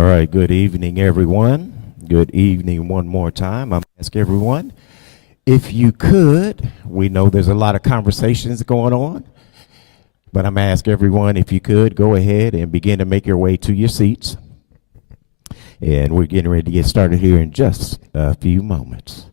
All right, good evening, everyone. Good evening one more time. I'm asking everyone, if you could, we know there's a lot of conversations going on, but I'm asking everyone, if you could, go ahead and begin to make your way to your seats. And we're getting ready to get started here in just a few moments.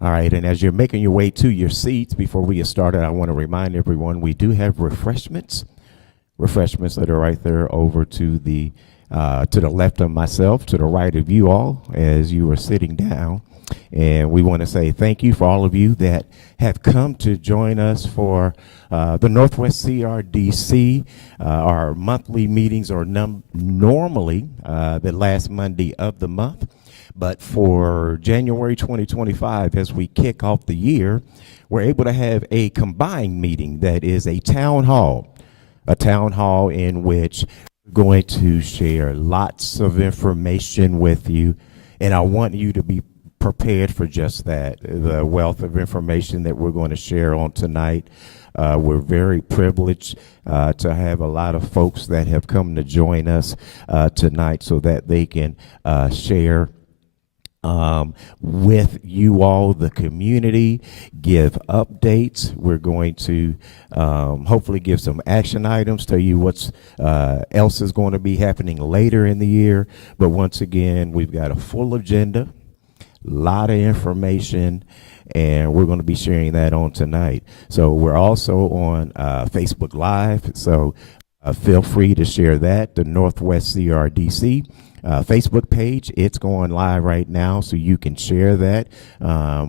All right, and as you're making your way to your seats, before we get started, I want to remind everyone we do have refreshments that are right there over to the left of myself, to the right of you all as you are sitting down. And we want to say thank you for all of you that have come to join us for the Northwest CRDC. Our monthly meetings are normally the last Monday of the month. But for January 2025, as we kick off the year, we're able to have a combined meeting that is a town hall in which we're going to share lots of information with you. And I want you to be prepared for just that, the wealth of information that we're going to share on tonight. We're very privileged to have a lot of folks that have come to join us tonight so that they can share with you all, the community, give updates. We're going to hopefully give some action items, tell you what's else is going to be happening later in the year. But once again, we've got a full agenda, a lot of information, and we're going to be sharing that on tonight. So we're also on Facebook Live, so feel free to share that, the Northwest CRDC Facebook page. It's going live right now, so you can share that.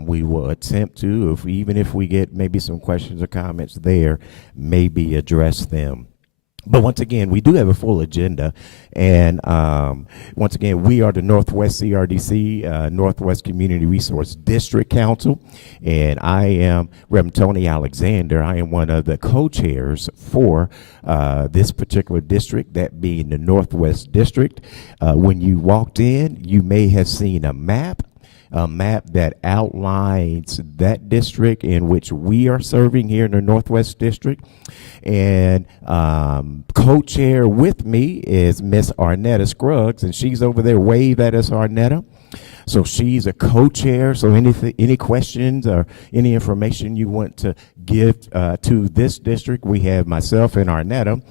We will attempt to, even if we get maybe some questions or comments there, maybe address them. But once again, we do have a full agenda. And once again, we are the Northwest CRDC, Northwest Community Resource District Council. And I am Reverend Tony Alexander. I am one of the co-chairs for this particular district, that being the Northwest District. When you walked in, you may have seen a map that outlines that district in which we are serving here in the Northwest District. And co-chair with me is Miss Arnetta Scruggs, and she's over there. Wave at us, Arnetta. So she's a co-chair. So any questions or any information you want to give to this district, we have myself and Arnetta.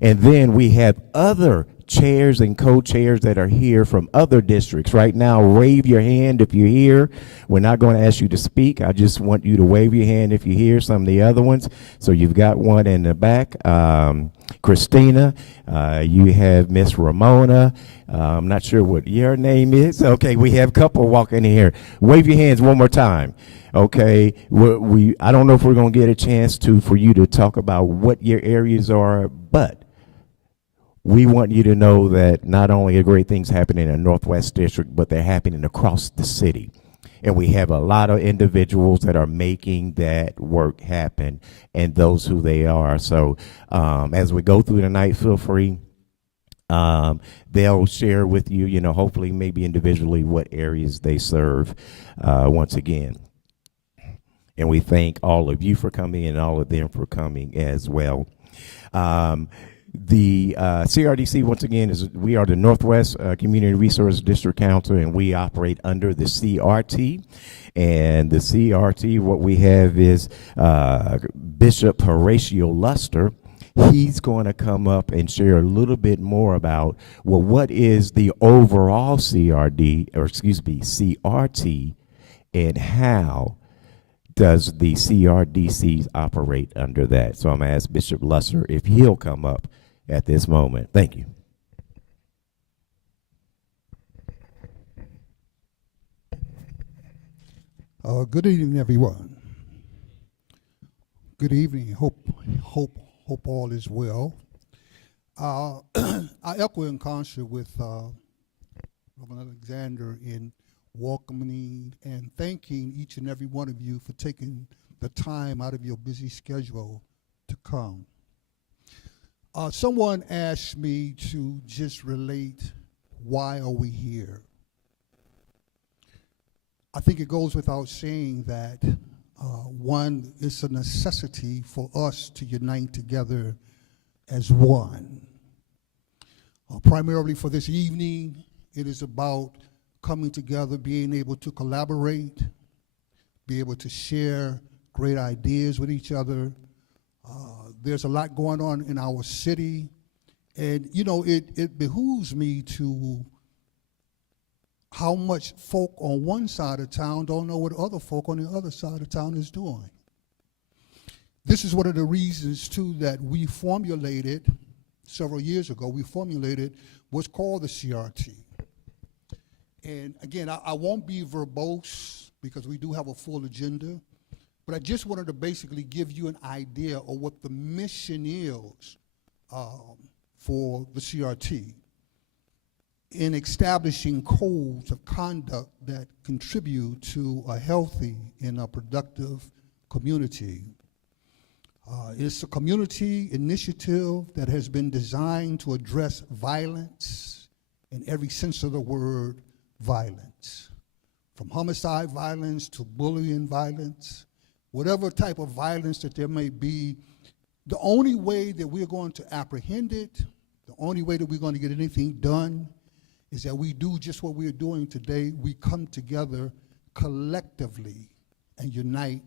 And then we have other chairs and co-chairs that are here from other districts. Right now, wave your hand if you're here. We're not going to ask you to speak. I just want you to wave your hand if you hear some of the other ones. So you've got one in the back, Christina. You have Miss Ramona. I'm not sure what your name is. Okay, we have a couple walking in here. Wave your hands one more time. Okay, I don't know if we're going to get a chance for you to talk about what your areas are, but we want you to know that not only are great things happening in the Northwest District, but they're happening across the city. And we have a lot of individuals that are making that work happen, and those who they are. So as we go through the night, feel free. They'll share with you, hopefully maybe individually what areas they serve once again. And we thank all of you for coming and all of them for coming as well. The CRDC, once again, we are the Northwest Community Resource District Council, and we operate under the CRT. And the CRT, what we have is Bishop Horatio Luster. He's going to come up and share a little bit more about, well, what is the overall CRT, and how does the CRDC operate under that? So I'm going to ask Bishop Luster if he'll come up at this moment. Thank you. Good evening, everyone. Good evening. Hope all is well. I echo in concert with Reverend Alexander in welcoming and thanking each and every one of you for taking the time out of your busy schedule to come. Someone asked me to just relate, why are we here? I think it goes without saying that one, it's a necessity for us to unite together as one. Primarily for this evening, it is about coming together, being able to collaborate, be able to share great ideas with each other. There's a lot going on in our city, and you know, it behooves me to how much folk on one side of town don't know what other folk on the other side of town is doing. This is one of the reasons, too, that we formulated, several years ago, we formulated what's called the CRT. And again, I won't be verbose because we do have a full agenda, but I just wanted to basically give you an idea of what the mission is for the CRT in establishing codes of conduct that contribute to a healthy and a productive community. It's a community initiative that has been designed to address violence in every sense of the word, violence. From homicide violence to bullying violence, whatever type of violence that there may be, the only way that we're going to apprehend it, the only way that we're going to get anything done is that we do just what we're doing today. We come together collectively and unite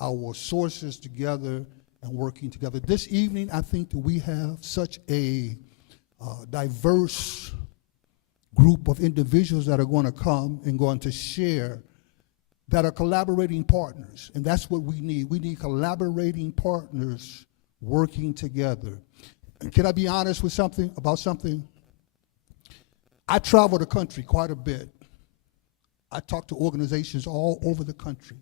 our sources together and working together. This evening, I think that we have such a diverse group of individuals that are going to come and going to share, that are collaborating partners, and that's what we need. We need collaborating partners working together. And can I be honest with something? I travel the country quite a bit. I talk to organizations all over the country.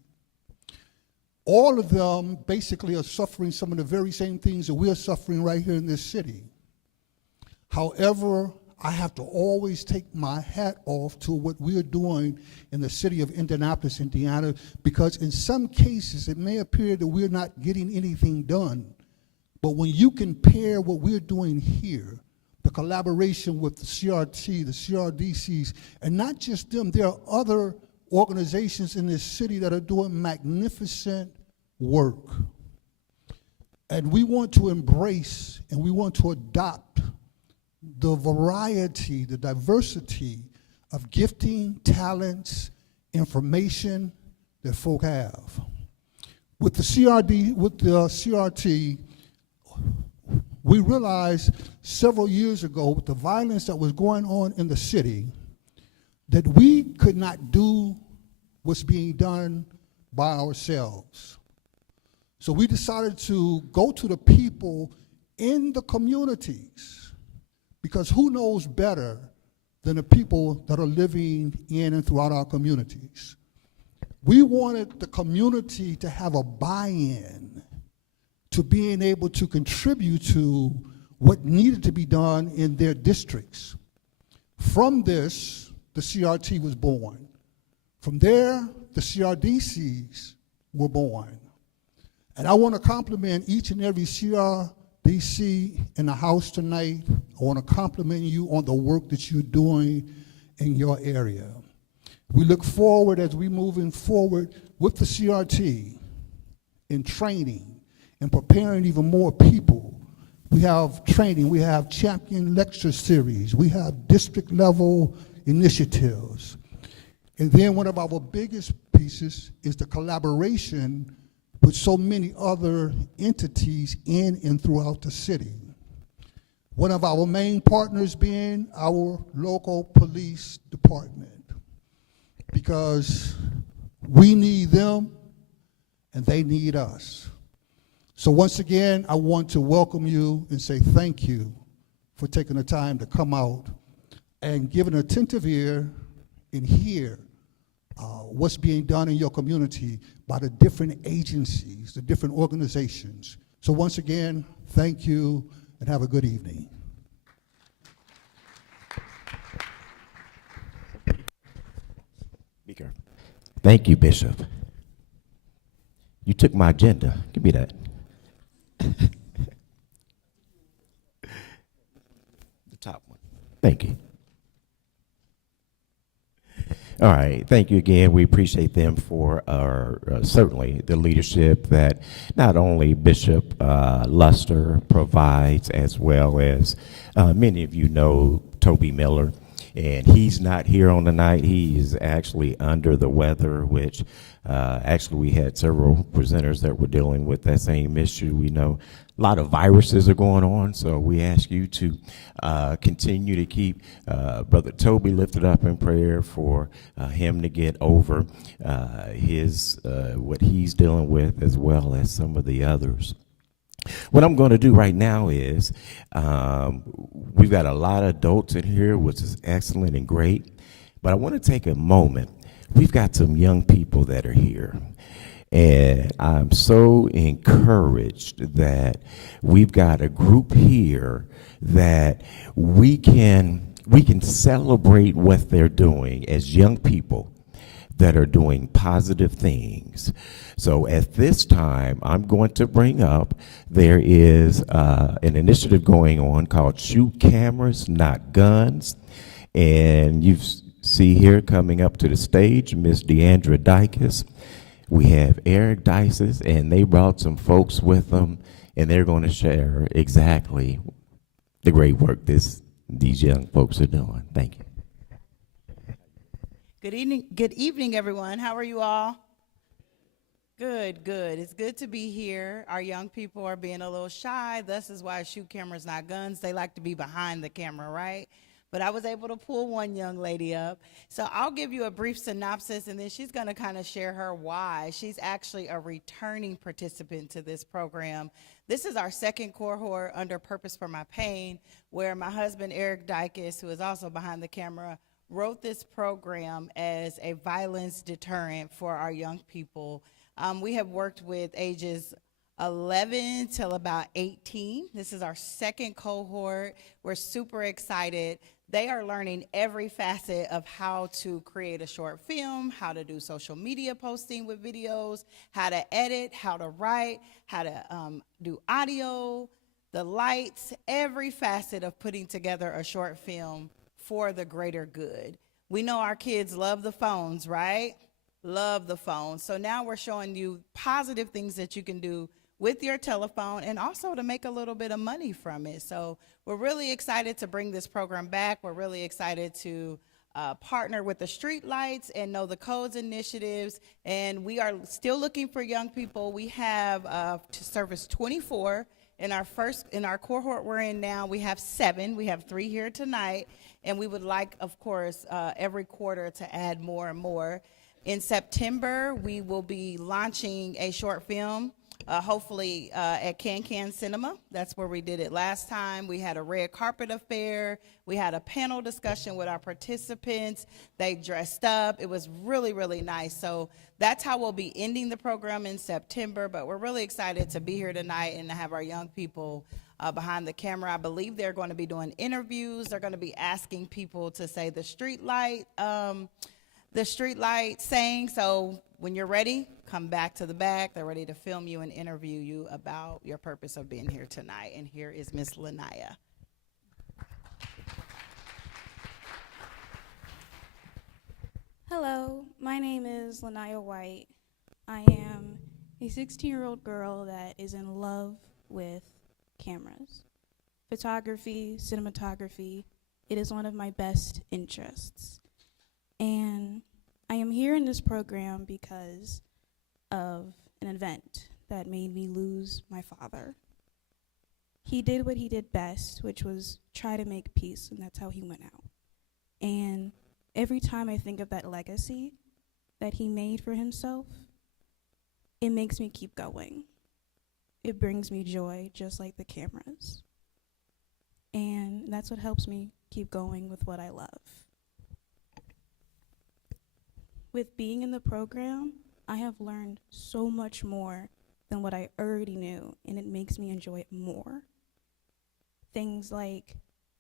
All of them basically are suffering some of the very same things that we're suffering right here in this city. However, I have to always take my hat off to what we're doing in the city of Indianapolis, Indiana, because in some cases it may appear that we're not getting anything done. But when you compare what we're doing here, the collaboration with the CRT, the CRDCs, and not just them, there are other organizations in this city that are doing magnificent work. And we want to embrace and we want to adopt the variety, the diversity of gifting, talents, information that folk have. With the CRT, we realized several years ago with the violence that was going on in the city that we could not do what's being done by ourselves. So we decided to go to the people in the communities, because who knows better than the people that are living in and throughout our communities. We wanted the community to have a buy-in to being able to contribute to what needed to be done in their districts. From this, the CRT was born. From there, the CRDCs were born. And I want to compliment each and every CRDC in the house tonight. I want to compliment you on the work that you're doing in your area. We look forward as we moving forward with the CRT in training and preparing even more people. We have training, we have champion lecture series, we have district level initiatives. And then one of our biggest pieces is the collaboration with so many other entities in and throughout the city. One of our main partners being our local police department, because we need them and they need us. So once again, I want to welcome you and say thank you for taking the time to come out and give an attentive ear and hear what's being done in your community. by the different agencies, the different organizations. So once again, thank you and have a good evening. Speaker. Thank you, Bishop. You took my agenda. Give me that. The top one. Thank you. All right. Thank you again. We appreciate them for certainly the leadership that not only Bishop Luster provides, as well as many of you know Toby Miller. And he's not here on the night. He is actually under the weather, which actually we had several presenters that were dealing with that same issue. We know a lot of viruses are going on, so we ask you to continue to keep Brother Toby lifted up in prayer for him to get over his what he's dealing with, as well as some of the others. What I'm going to do right now is we've got a lot of adults in here, which is excellent and great, but I want to take a moment. We've got some young people that are here, and I'm so encouraged that we've got a group here that we can celebrate what they're doing as young people that are doing positive things. So at this time, I'm going to bring up, there is an initiative going on called Shoot Cameras, Not Guns. And you see here coming up to the stage, Ms. Deandra Dykes. We have Eric Dices, and they brought some folks with them, and they're going to share exactly the great work these young folks are doing. Thank you. Good evening, everyone. How are you all? Good. It's good to be here. Our young people are being a little shy. This is why Shoot Cameras, Not Guns. They like to be behind the camera, right? But I was able to pull one young lady up. So I'll give you a brief synopsis, and then she's going to kind of share her why. She's actually a returning participant to this program. This is our second cohort under Purpose for My Pain, where my husband, Eric Dykes, who is also behind the camera, wrote this program as a violence deterrent for our young people. We have worked with ages 11 till about 18. This is our second cohort. We're super excited. They are learning every facet of how to create a short film, how to do social media posting with videos, how to edit, how to write, how to do audio, the lights, every facet of putting together a short film for the greater good. We know our kids love the phones, right? Love the phones. So now we're showing you positive things that you can do with your telephone, and also to make a little bit of money from it. So we're really excited to bring this program back. We're really excited to partner with the Street Lights and Know the Codes initiatives, and we are still looking for young people. We have to service 24. In our cohort we're in now, we have 7. We have 3 here tonight, and we would like, of course, every quarter to add more and more. In September, we will be launching a short film, hopefully at Can Cinema. That's where we did it last time. We had a red carpet affair. We had a panel discussion with our participants. They dressed up. It was really, really nice. So that's how we'll be ending the program in September. But we're really excited to be here tonight and to have our young people behind the camera. I believe they're going to be doing interviews. They're going to be asking people to say the street light saying. So when you're ready, come back to the back. They're ready to film you and interview you about your purpose of being here tonight. And here is Miss Lanaya. Hello, my name is Lanaya White. I am a 16-year-old girl that is in love with cameras. Photography, cinematography, it is one of my best interests. And I am here in this program because of an event that made me lose my father. He did what he did best, which was try to make peace, and that's how he went out. And every time I think of that legacy that he made for himself, it makes me keep going. It brings me joy, just like the cameras. And that's what helps me keep going with what I love. With being in the program, I have learned so much more than what I already knew, and it makes me enjoy it more. Things like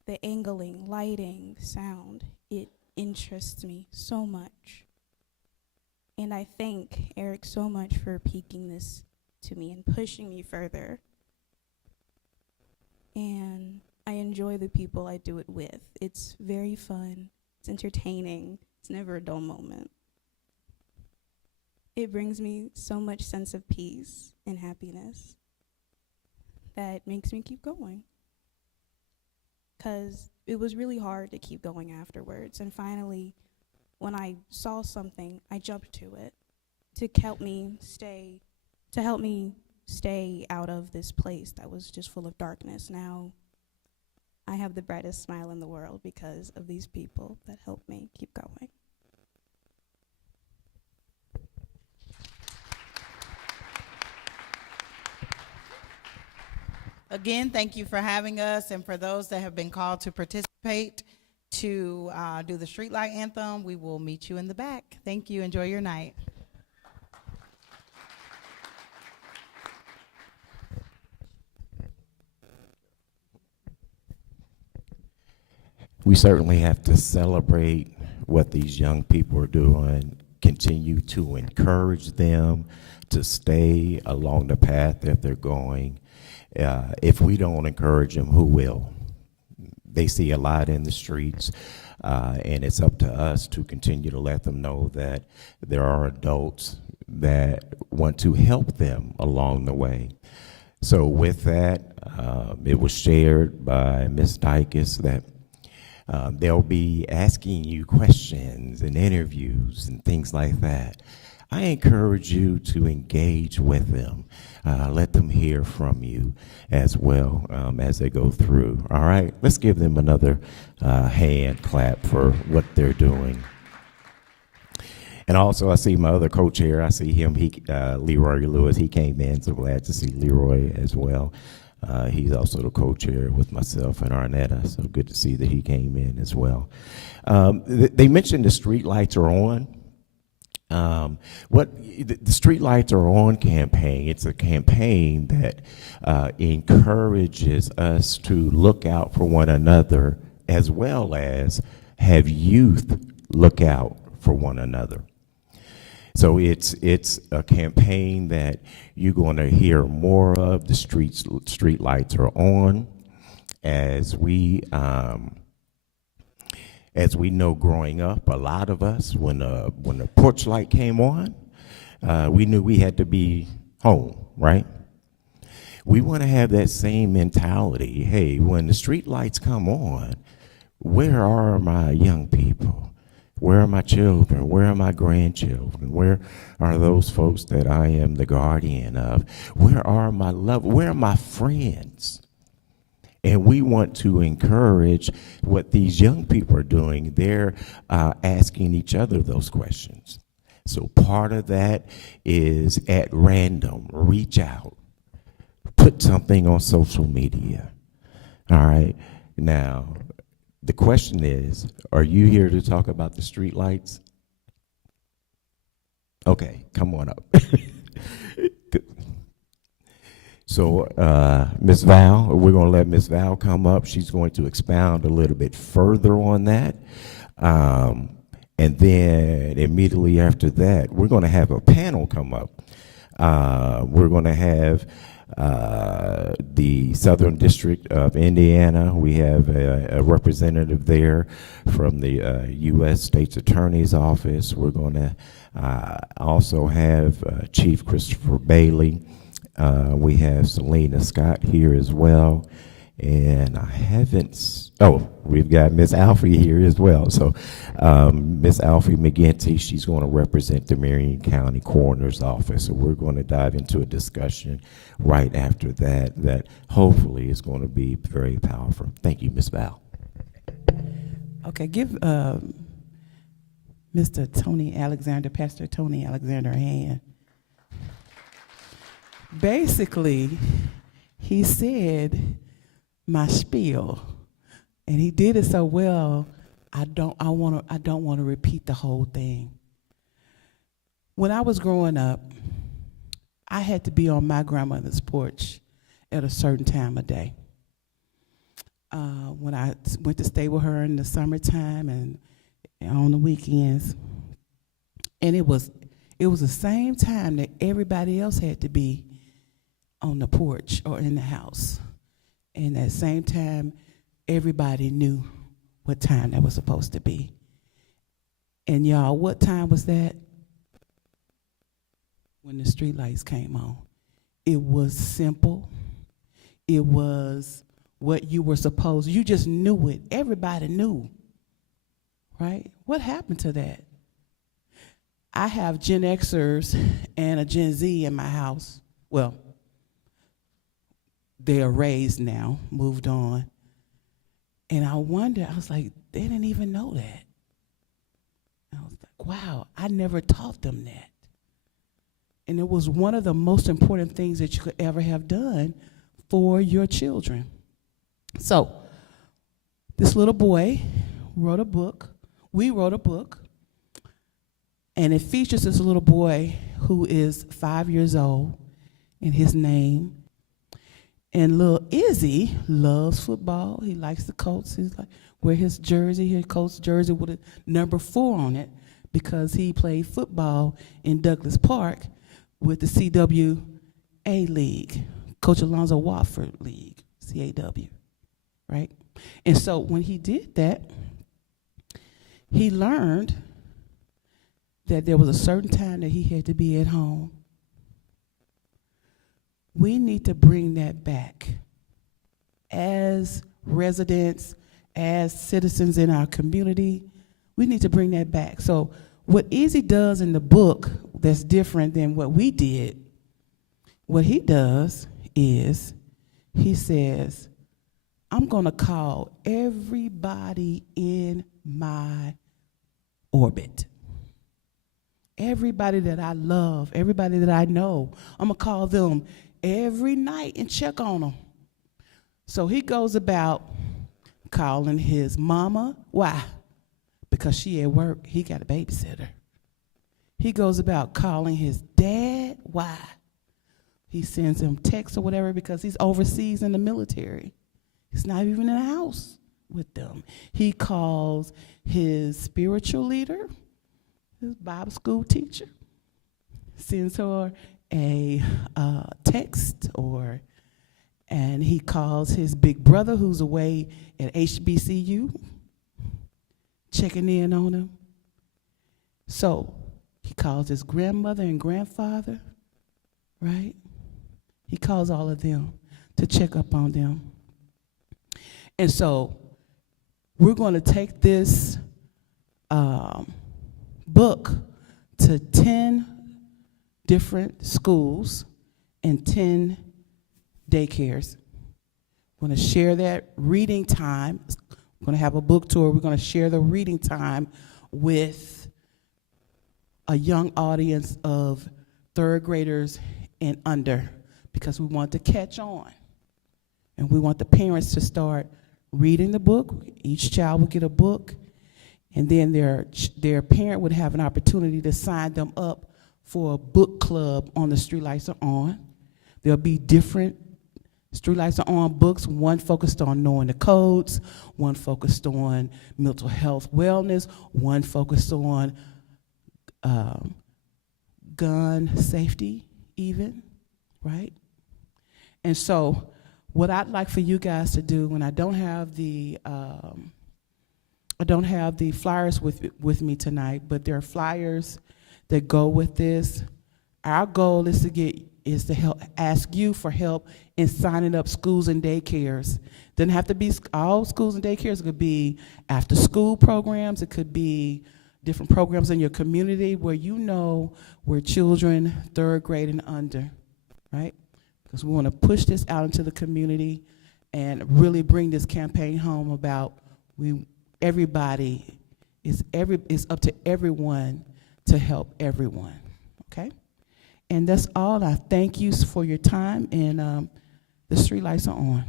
the angling, lighting, sound, it interests me so much. And I thank Eric so much for peeking this to me and pushing me further. And I enjoy the people I do it with. It's very fun, it's entertaining, it's never a dull moment. It brings me so much sense of peace and happiness that makes me keep going. Because it was really hard to keep going afterwards. And finally, when I saw something, I jumped to it to help me stay out of this place that was just full of darkness. Now, I have the brightest smile in the world because of these people that helped me keep going. Again, thank you for having us, and for those that have been called to participate to do the Streetlight Anthem, we will meet you in the back. Thank you. Enjoy your night. We certainly have to celebrate what these young people are doing, continue to encourage them to stay along the path that they're going. If we don't encourage them, who will? They see a lot in the streets, and it's up to us to continue to let them know that there are adults that want to help them along the way. So with that, it was shared by Ms. Dykes that they'll be asking you questions and interviews and things like that. I encourage you to engage with them. Let them hear from you as well as they go through. All right, let's give them another hand clap for what they're doing. And also, I see my other co-chair. I see him, Leroy Lewis. He came in, so glad to see Leroy as well. He's also the co-chair with myself and Arnetta, so good to see that he came in as well. They mentioned the street lights are on. The Street Lights Are On campaign, it's a campaign that encourages us to look out for one another, as well as have youth look out for one another. So it's a campaign that you're going to hear more of. The street lights are on. As we know, growing up, a lot of us, when the porch light came on, we knew we had to be home, right? We want to have that same mentality. Hey, when the street lights come on, where are my young people? Where are my children? Where are my grandchildren? Where are those folks that I am the guardian of? Where are my where are my friends? And we want to encourage what these young people are doing. They're asking each other those questions. So part of that is at random, reach out, put something on social media. All right. Now, the question is, are you here to talk about the street lights? Okay, come on up. So, Ms. Val, we're going to let Ms. Val come up. She's going to expound a little bit further on that. And then immediately after that, we're going to have a panel come up. We're going to have the Southern District of Indiana. We have a representative there from the U.S. State's Attorney's Office. We're going to also have Chief Christopher Bailey. We have Selena Scott here as well. And I haven't, we've got Miss Alfie here as well. So Miss Alfie McGinty, she's going to represent the Marion County Coroner's Office. So we're going to dive into a discussion right after that hopefully is going to be very powerful. Thank you, Miss Val. Okay, give Mr. Tony Alexander, Pastor Tony Alexander, a hand. Basically, he said my spiel, and he did it so well. I don't want to repeat the whole thing. When I was growing up, I had to be on my grandmother's porch at a certain time of day. When I went to stay with her in the summertime and on the weekends, and it was the same time that everybody else had to be on the porch or in the house. And at the same time, everybody knew what time that was supposed to be. And y'all, what time was that? When the street lights came on. It was simple. It was what you were supposed, you just knew it. Everybody knew, right? What happened to that? I have Gen Xers and a Gen Z in my house. Well, they are raised now, moved on. And I wonder, I was like, they didn't even know that. I was like, wow, I never taught them that. And it was one of the most important things that you could ever have done for your children. So, this little boy wrote a book. We wrote a book. And it features this little boy who is 5 years old, and his name. And little Izzy loves football. He likes the Colts. He's like, wear his jersey, his Colts jersey with a number 4 on it, because he played football in Douglas Park with the CWA League, Coach Alonzo Watford League, CAW, right? And so when he did that, he learned that there was a certain time that he had to be at home. We need to bring that back as residents, as citizens in our community. We need to bring that back. So what Izzy does in the book that's different than what we did, what he does is he says, I'm going to call everybody in my orbit. Everybody that I love, everybody that I know, I'm going to call them every night and check on them. So he goes about calling his mama. Why? Because she at work. He got a babysitter. He goes about calling his dad. Why? He sends him texts or whatever because he's overseas in the military. He's not even in the house with them. He calls his spiritual leader, his Bible school teacher, sends her a text, and he calls his big brother who's away at HBCU, checking in on him. So he calls his grandmother and grandfather, right? He calls all of them to check up on them. And so we're going to take this book to 10 different schools and 10 daycares. We're going to share that reading time. We're going to have a book tour. We're going to share the reading time with a young audience of 3rd graders and under, because we want to catch on. And we want the parents to start reading the book. Each child will get a book, and then their parent would have an opportunity to sign them up for a book club on the Streetlights Are On. There'll be different Streetlights Are On books, one focused on knowing the codes, one focused on mental health wellness, one focused on gun safety even, right? And so what I'd like for you guys to do, when I don't have the flyers with me tonight, but there are flyers that go with this. Our goal is to help ask you for help in signing up schools and daycares. Doesn't have to be all schools and daycares. It could be after school programs. It could be different programs in your community where you know where children 3rd grade and under, right? Because we want to push this out into the community and really bring this campaign home about it's up to everyone to help everyone, okay? And that's all. I thank you for your time, and the Streetlights Are On.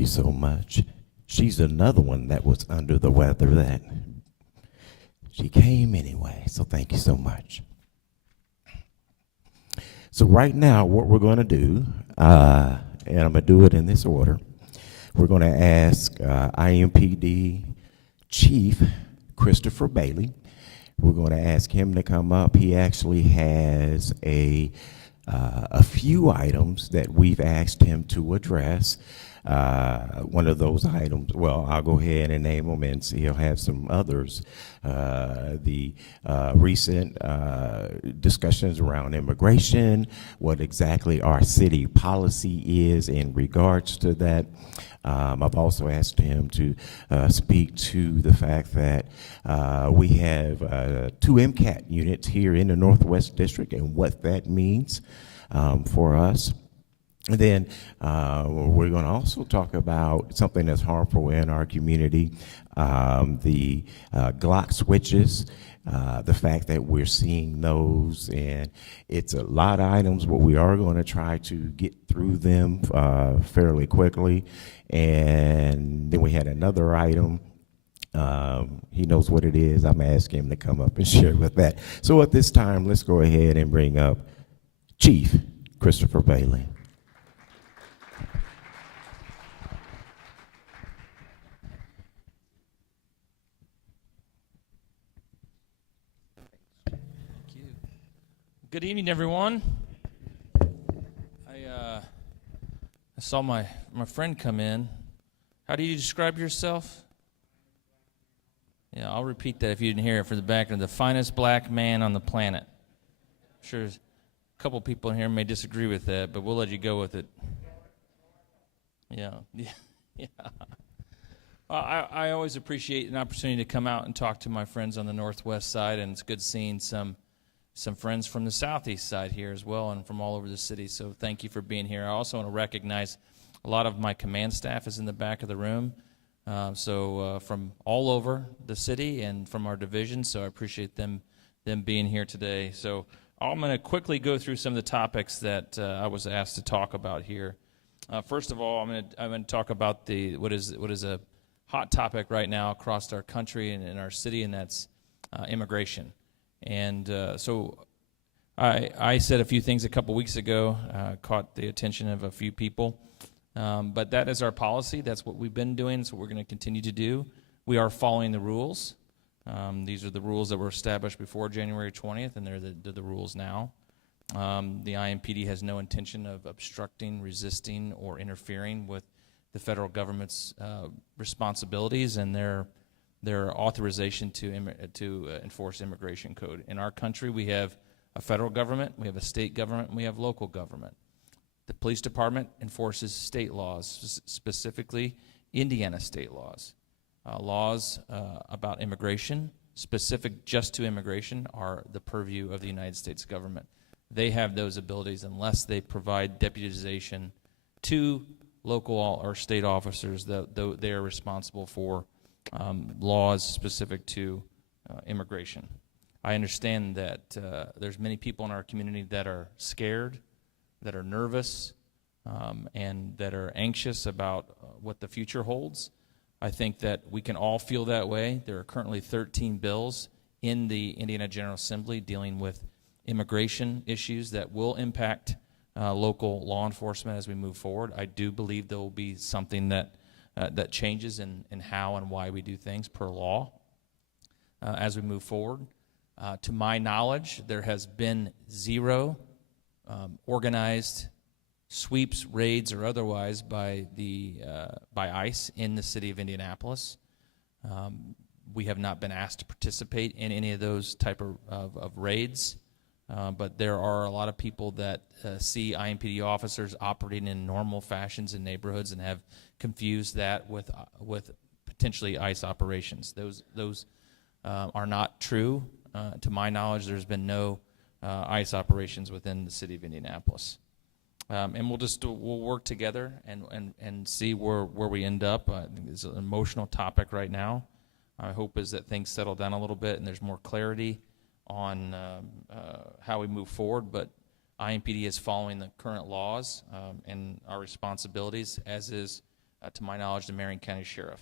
you so much. She's another one that was under the weather that she came anyway, so thank you so much. So right now, what we're going to do, and I'm going to do it in this order, we're going to ask IMPD Chief Christopher Bailey. We're going to ask him to come up. He actually has a few items that we've asked him to address. One of those items, well, I'll go ahead and name them, and he'll have some others. The recent discussions around immigration, what exactly our city policy is in regards to that. I've also asked him to speak to the fact that we have 2 MCAT units here in the Northwest District and what that means for us. And then we're going to also talk about something that's harmful in our community, the Glock switches, the fact that we're seeing those, and it's a lot of items, but we are going to try to get through them fairly quickly. And then we had another item. He knows what it is. I'm asking him to come up and share with that. So at this time, let's go ahead and bring up Chief Christopher Bailey. Good evening, everyone. I saw my friend come in. How do you describe yourself? Yeah, I'll repeat that if you didn't hear it for the background. The finest black man on the planet. I'm sure a couple people in here may disagree with that, but we'll let you go with it. Yeah. I always appreciate an opportunity to come out and talk to my friends on the Northwest side, and it's good seeing some friends from the Southeast side here as well and from all over the city, so thank you for being here. I also want to recognize a lot of my command staff is in the back of the room, so from all over the city and from our division, so I appreciate them being here today. So I'm going to quickly go through some of the topics that I was asked to talk about here. First of all, I'm going to talk about what is a hot topic right now across our country and in our city, and that's immigration. And so I said a few things a couple weeks ago, caught the attention of a few people, but that is our policy. That's what we've been doing. That's what we're going to continue to do. We are following the rules. These are the rules that were established before January 20th, and they're the rules now. The IMPD has no intention of obstructing, resisting, or interfering with the federal government's responsibilities and their authorization to enforce immigration code. In our country, we have a federal government, we have a state government, and we have local government. The police department enforces state laws, specifically Indiana state laws. Laws about immigration, specific just to immigration, are the purview of the United States government. They have those abilities unless they provide deputization to local or state officers, though they are responsible for laws specific to immigration. I understand that there's many people in our community that are scared, that are nervous, and that are anxious about what the future holds. I think that we can all feel that way. There are currently 13 bills in the Indiana General Assembly dealing with immigration issues that will impact local law enforcement as we move forward. I do believe there will be something that changes in how and why we do things per law as we move forward. To my knowledge, there has been zero organized sweeps, raids, or otherwise by ICE in the city of Indianapolis. We have not been asked to participate in any of those type of raids, but there are a lot of people that see IMPD officers operating in normal fashions in neighborhoods and have confused that with potentially ICE operations. Those are not true. To my knowledge, there's been no ICE operations within the city of Indianapolis. And we'll work together and see where we end up. I think it's an emotional topic right now. My hope is that things settle down a little bit and there's more clarity on how we move forward. But IMPD is following the current laws and our responsibilities, as is to my knowledge, the Marion County Sheriff.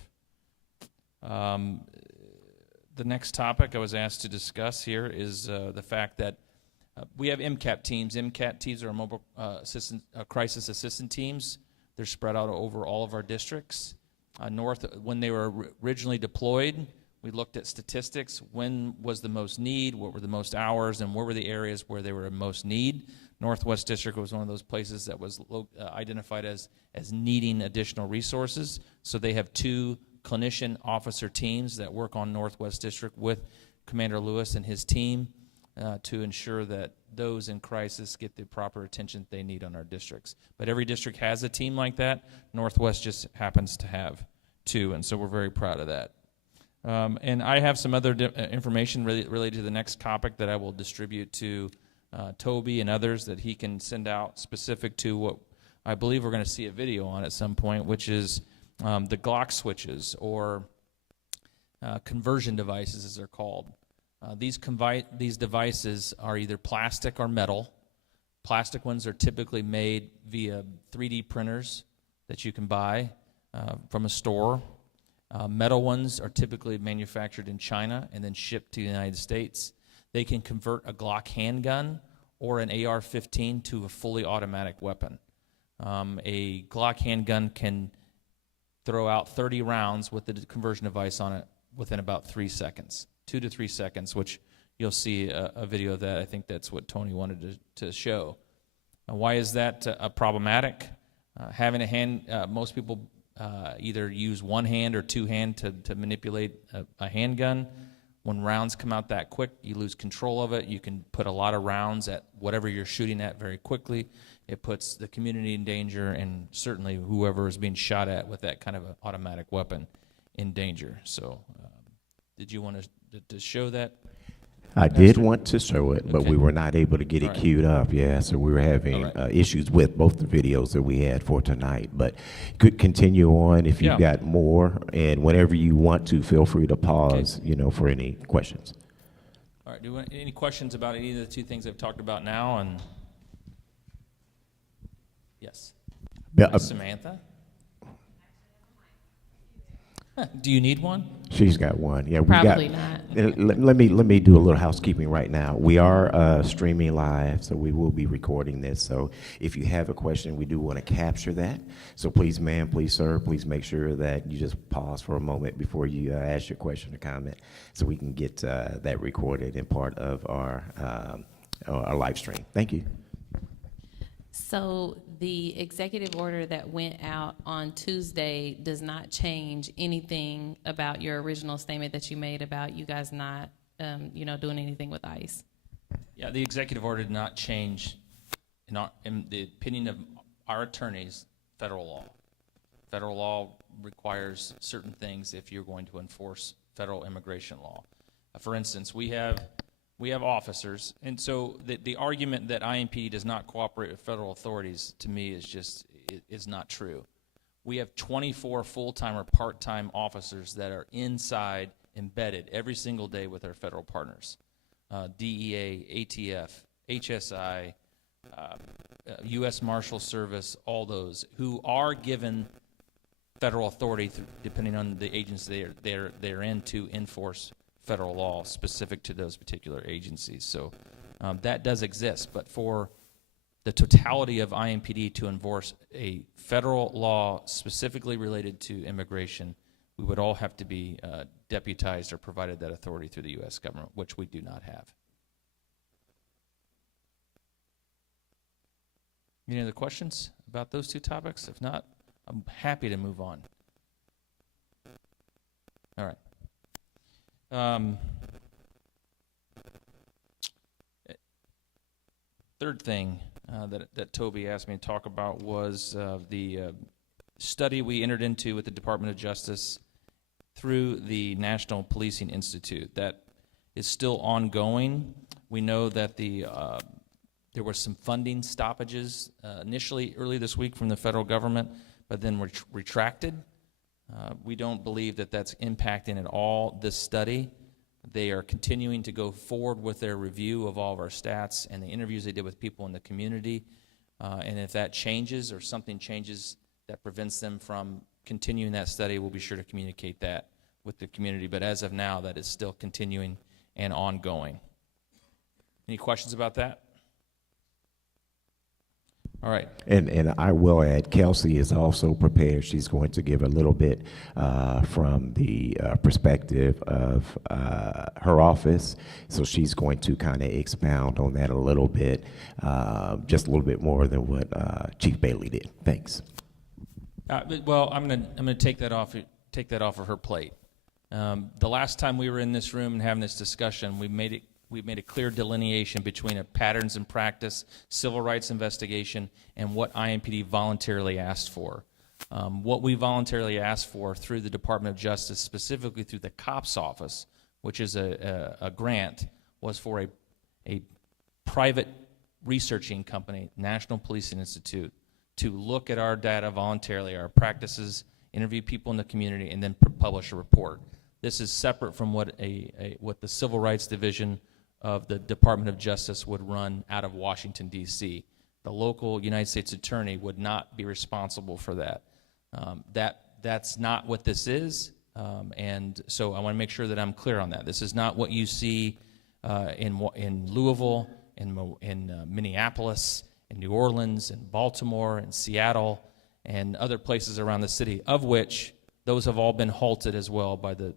The next topic I was asked to discuss here is the fact that we have MCAT teams. MCAT teams are mobile crisis assistant teams. They're spread out over all of our districts. When they were originally deployed, we looked at statistics. When was the most need? What were the most hours? And where were the areas where they were in most need? Northwest District was one of those places that was identified as needing additional resources. So they have 2 clinician officer teams that work on Northwest District with Commander Lewis and his team to ensure that those in crisis get the proper attention they need on our districts. But every district has a team like that. Northwest just happens to have 2, and so we're very proud of that. And I have some other information related to the next topic that I will distribute to Toby and others that he can send out specific to what I believe we're going to see a video on at some point, which is the Glock switches, or conversion devices as they're called. These devices are either plastic or metal. Plastic ones are typically made via 3D printers that you can buy from a store. Metal ones are typically manufactured in China and then shipped to the United States. They can convert a Glock handgun or an AR-15 to a fully automatic weapon. A Glock handgun can throw out 30 rounds with the conversion device on it within about 3 seconds, 2 to 3 seconds, which you'll see a video of that. I think that's what Tony wanted to show. Why is that problematic? Having a hand, most people either use one hand or 2 hands to manipulate a handgun. When rounds come out that quick, you lose control of it. You can put a lot of rounds at whatever you're shooting at very quickly. It puts the community in danger, and certainly whoever is being shot at with that kind of an automatic weapon in danger. So did you want to show that? I did want to show it, but Okay. we were not able to get it All right. queued up. Yeah, so we were having All right. issues with both the videos that we had for tonight. But could continue on if you've Yeah. got more, and whenever you want to, feel free to pause, for any questions. All right. Do you want any questions about any of the 2 things I've talked about now? And yes, Samantha. Do you need one? She's got one. Yeah, we Probably got. not. Let me do a little housekeeping right now. We are streaming live, so we will be recording this. So if you have a question, we do want to capture that. So please, ma'am, please, sir, please make sure that you just pause for a moment before you ask your question or comment, so we can get that recorded and part of our live stream. Thank you. So the executive order that went out on Tuesday does not change anything about your original statement that you made about you guys not, doing anything with ICE. Yeah, the executive order did not change, in the opinion of our attorneys, federal law. Federal law requires certain things if you're going to enforce federal immigration law. For instance, we have officers, and so the argument that IMPD does not cooperate with federal authorities, to me, is not true. We have 24 full-time or part-time officers that are inside, embedded every single day with our federal partners. DEA, ATF, HSI, U.S. Marshal Service, all those who are given federal authority, depending on the agency they're in, to enforce federal law specific to those particular agencies. So that does exist, but for the totality of IMPD to enforce a federal law specifically related to immigration, we would all have to be deputized or provided that authority through the U.S. government, which we do not have. Any other questions about those 2 topics? If not, I'm happy to move on. All right. Third thing that Toby asked me to talk about was the study we entered into with the Department of Justice through the National Policing Institute. That is still ongoing. We know that there were some funding stoppages initially early this week from the federal government, but then retracted. We don't believe that that's impacting at all this study. They are continuing to go forward with their review of all of our stats and the interviews they did with people in the community. And if that changes or something changes that prevents them from continuing that study. We'll be sure to communicate that with the community. But as of now, that is still continuing and ongoing. Any questions about that? All right. And I will add, Kelsey is also prepared. She's going to give a little bit from the perspective of her office. So she's going to kind of expound on that a little bit, just a little bit more than what Chief Bailey did. Thanks. Well, I'm gonna take that off of her plate. The last time we were in this room and having this discussion, we made a clear delineation between a patterns and practice civil rights investigation and what IMPD voluntarily asked for. What we voluntarily asked for through the Department of Justice, specifically through the COPS office, which is a grant, was for a private researching company, National Policing Institute, to look at our data voluntarily, our practices, interview people in the community, and then publish a report. This is separate from what the Civil Rights Division of the Department of Justice would run out of Washington, D.C. The local United States attorney would not be responsible for that. That's not what this is, and so I want to make sure that I'm clear on that. This is not what you see in Louisville, in Minneapolis, in New Orleans, in Baltimore, in Seattle, and other places around the city, of which those have all been halted as well by the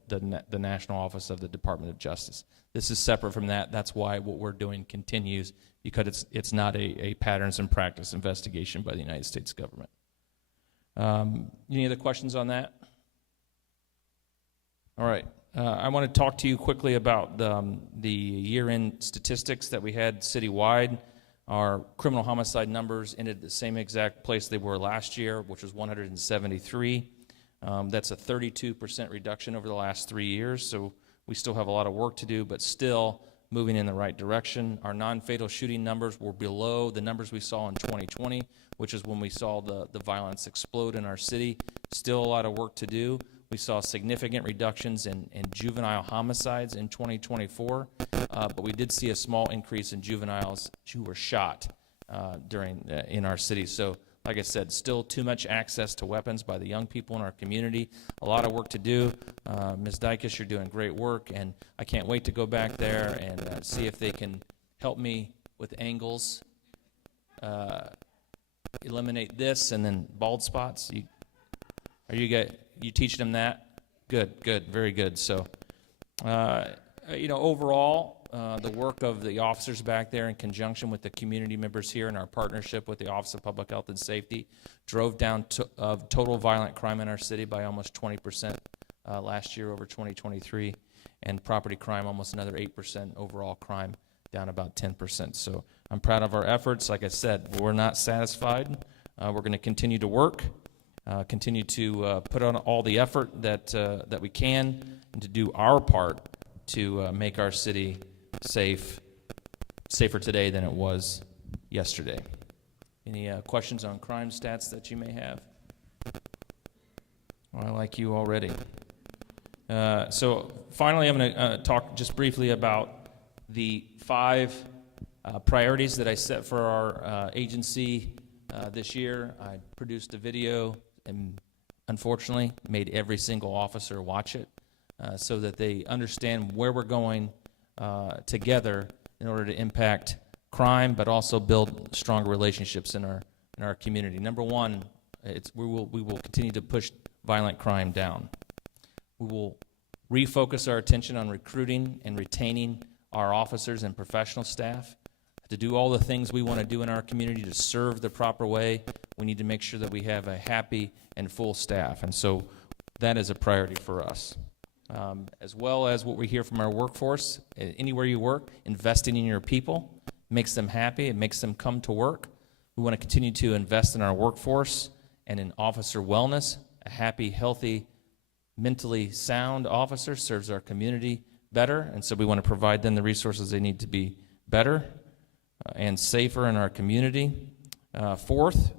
National Office of the Department of Justice. This is separate from that. That's why what we're doing continues, because it's not a patterns and practice investigation by the United States government. Any other questions on that? All right. I want to talk to you quickly about the year-end statistics that we had citywide. Our criminal homicide numbers ended the same exact place they were last year, which was 173. That's a 32% reduction over the last 3 years, so we still have a lot of work to do, but still moving in the right direction. Our non-fatal shooting numbers were below the numbers we saw in 2020, which is when we saw the violence explode in our city. Still a lot of work to do. We saw significant reductions in juvenile homicides in 2024, but we did see a small increase in juveniles who were shot in our city. So, like I said, still too much access to weapons by the young people in our community. A lot of work to do. Ms. Dykes, you're doing great work, and I can't wait to go back there and see if they can help me with angles, eliminate this, and then bald spots. You teaching them that? Good, very good. So, overall, the work of the officers back there in conjunction with the community members here and our partnership with the Office of Public Health and Safety drove down total violent crime in our city by almost 20% last year over 2023, and property crime almost another 8%, overall crime down about 10%. So I'm proud of our efforts. Like I said, we're not satisfied. We're going to continue to work. Continue to put on all the effort that we can, and to do our part to make our city safer today than it was yesterday. Any questions on crime stats that you may have? Well, I like you already. So finally, I'm going to talk just briefly about the 5 priorities that I set for our agency this year. I produced a video and unfortunately made every single officer watch it so that they understand where we're going together in order to impact crime, but also build stronger relationships in our community. Number one, we will continue to push violent crime down. We will refocus our attention on recruiting and retaining our officers and professional staff. To do all the things we want to do in our community to serve the proper way, we need to make sure that we have a happy and full staff. And so that is a priority for us. As well as what we hear from our workforce, anywhere you work, investing in your people makes them happy, it makes them come to work. We want to continue to invest in our workforce and in officer wellness. A happy, healthy, mentally sound officer serves our community better, and so we want to provide them the resources they need to be better and safer in our community. Fourth,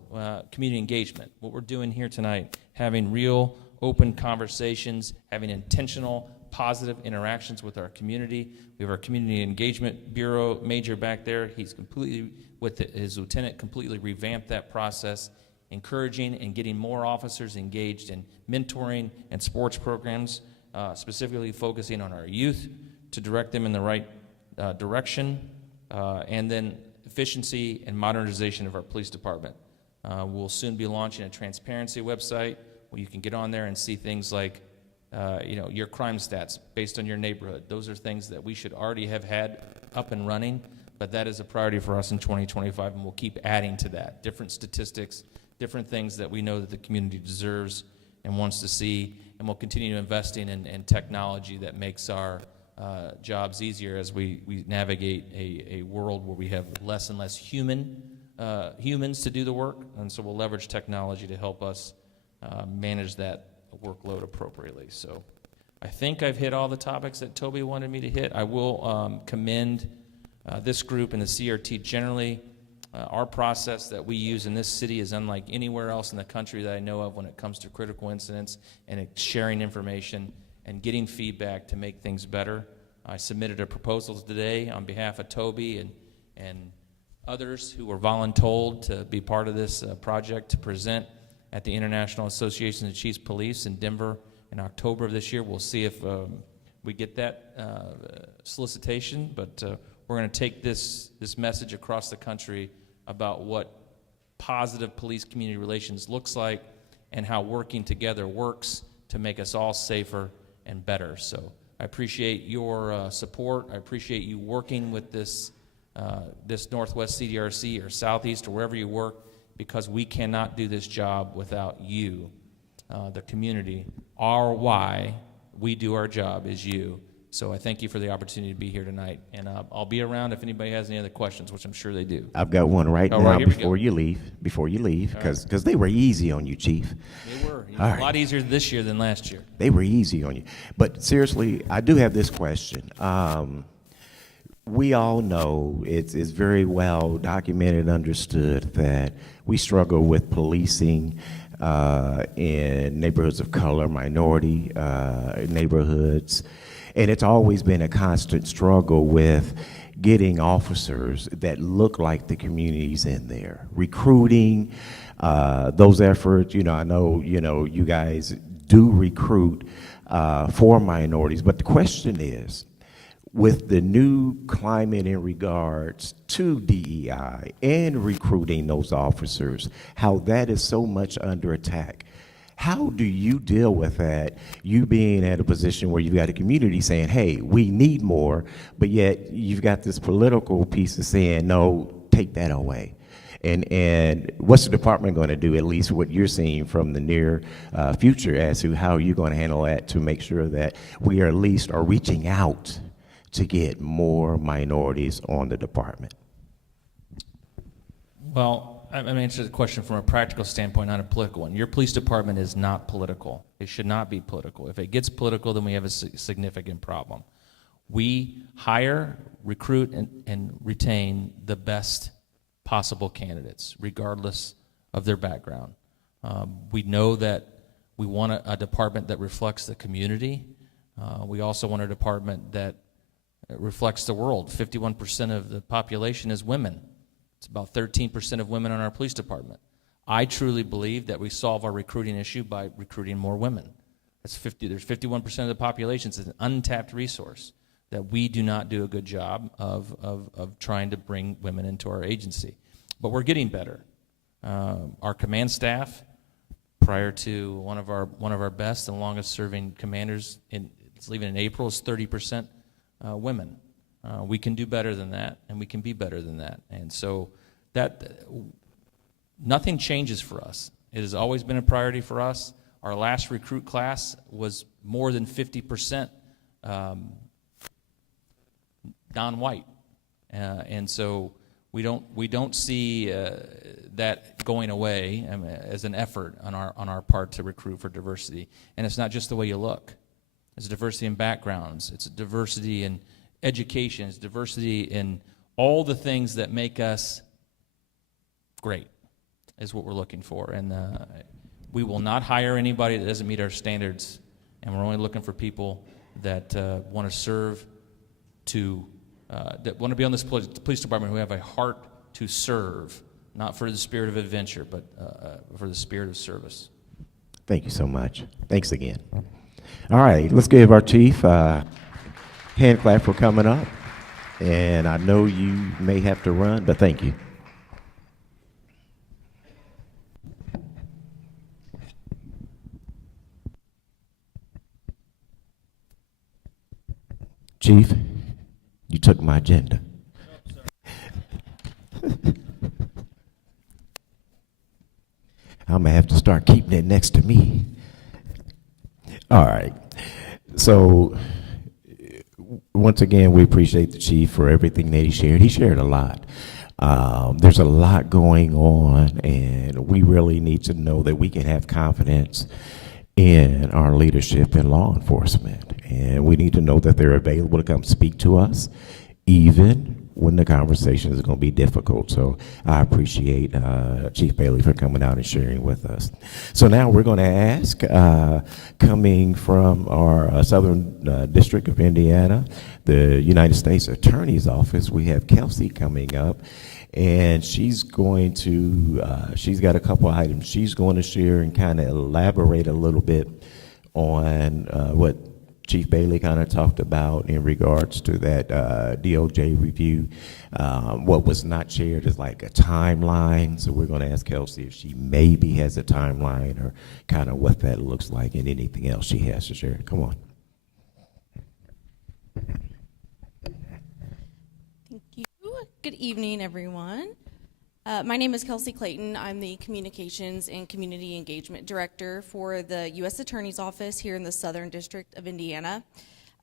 community engagement. What we're doing here tonight, having real open conversations, having intentional positive interactions with our community. We have our Community Engagement Bureau major back there. He's completely, with his lieutenant, completely revamped that process, encouraging and getting more officers engaged in mentoring and sports programs, specifically focusing on our youth to direct them in the right direction, and then efficiency and modernization of our police department. We'll soon be launching a transparency website where you can get on there and see things like your crime stats based on your neighborhood. Those are things that we should already have had up and running, but that is a priority for us in 2025, and we'll keep adding to that. Different statistics, different things that we know that the community deserves and wants to see, and we'll continue investing in technology that makes our jobs easier as we navigate a world where we have less and less humans to do the work, and so we'll leverage technology to help us manage that workload appropriately. So I think I've hit all the topics that Toby wanted me to hit. I will commend this group and the CRT generally. Our process that we use in this city is unlike anywhere else in the country that I know of when it comes to critical incidents and sharing information and getting feedback to make things better. I submitted a proposal today on behalf of Toby and others who were voluntold to be part of this project to present at the International Association of Chiefs Police in Denver in October of this year. We'll see if we get that solicitation, but we're going to take this message across the country about what positive police-community relations looks like and how working together works to make us all safer and better. So I appreciate your support. I appreciate you working with this Northwest CDRC or Southeast or wherever you work, because we cannot do this job without you, the community. Our why we do our job is you. So I thank you for the opportunity to be here tonight, and I'll be around if anybody has any other questions, which I'm sure they do. I've got one right now right, before you leave, because they were easy on you, Chief. They were. All A right. lot easier this year than last year. They were easy on you. But seriously, I do have this question. We all know it's very well documented and understood that we struggle with policing in neighborhoods of color, minority neighborhoods. And it's always been a constant struggle with getting officers that look like the communities in there. Recruiting, those efforts, I know, you guys do recruit for minorities, but the question is, with the new climate in regards to DEI and recruiting those officers, how that is so much under attack, how do you deal with that, you being at a position where you've got a community saying, hey, we need more, but yet you've got this political piece of saying, no, take that away? And what's the department going to do, at least what you're seeing from the near future, as to how you're going to handle that to make sure that we are at least are reaching out to get more minorities on the department? Well, I'm going to answer the question from a practical standpoint, not a political one. Your police department is not political. It should not be political. If it gets political, then we have a significant problem. We hire, recruit, and retain the best possible candidates, regardless of their background. We know that we want a department that reflects the community. We also want a department that reflects the world. 51% of the population is women. It's about 13% of women on our police department. I truly believe that we solve our recruiting issue by recruiting more women. There's 51% of the population. It's an untapped resource that we do not do a good job of trying to bring women into our agency. But we're getting better. Our command staff, prior to one of our best and longest serving commanders, it's leaving in April, is 30% women. We can do better than that, and we can be better than that. And so nothing changes for us. It has always been a priority for us. Our last recruit class was more than 50% non-white, and so we don't see that going away as an effort on our part to recruit for diversity. And it's not just the way you look. It's diversity in backgrounds. It's diversity in education. It's diversity in all the things that make us great is what we're looking for. And we will not hire anybody that doesn't meet our standards, and we're only looking for people that want to serve, that want to be on this police department, who have a heart to serve not for the spirit of adventure, but for the spirit of service. Thank you so much. Thanks again. All right, let's give our chief a hand clap for coming up. And I know you may have to run, but thank you. Chief, you took my agenda. I'm gonna have to start keeping it next to me. All right. So once again, we appreciate the chief for everything that he shared. He shared a lot. There's a lot going on, and we really need to know that we can have confidence in our leadership in law enforcement. And we need to know that they're available to come speak to us, even when the conversation is going to be difficult. So I appreciate Chief Bailey for coming out and sharing with us. So now we're going to ask, coming from our Southern District of Indiana, the United States Attorney's Office, we have Kelsey coming up. And she's going to, she's got a couple items she's going to share and kind of elaborate a little bit on what Chief Bailey kind of talked about in regards to that DOJ review. What was not shared is like a timeline. So we're going to ask Kelsey if she maybe has a timeline or kind of what that looks like and anything else she has to share. Come on. Good evening, everyone. My name is Kelsey Clayton. I'm the Communications and Community Engagement Director for the U.S. Attorney's Office here in the Southern District of Indiana.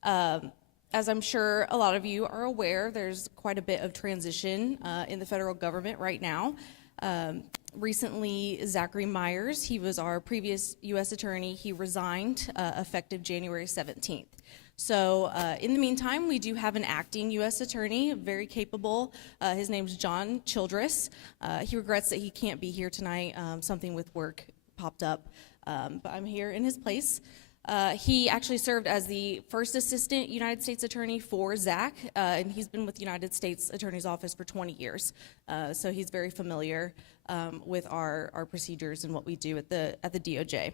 As I'm sure a lot of you are aware, there's quite a bit of transition in the federal government right now. Recently, Zachary Myers, he was our previous U.S. Attorney. He resigned effective January 17th. So in the meantime, we do have an acting U.S. attorney, very capable. His name's John Childress. He regrets that he can't be here tonight. Something with work popped up, but I'm here in his place. He actually served as the first assistant United States attorney for Zach, and he's been with the United States Attorney's Office for 20 years. So he's very familiar with our procedures and what we do at the DOJ.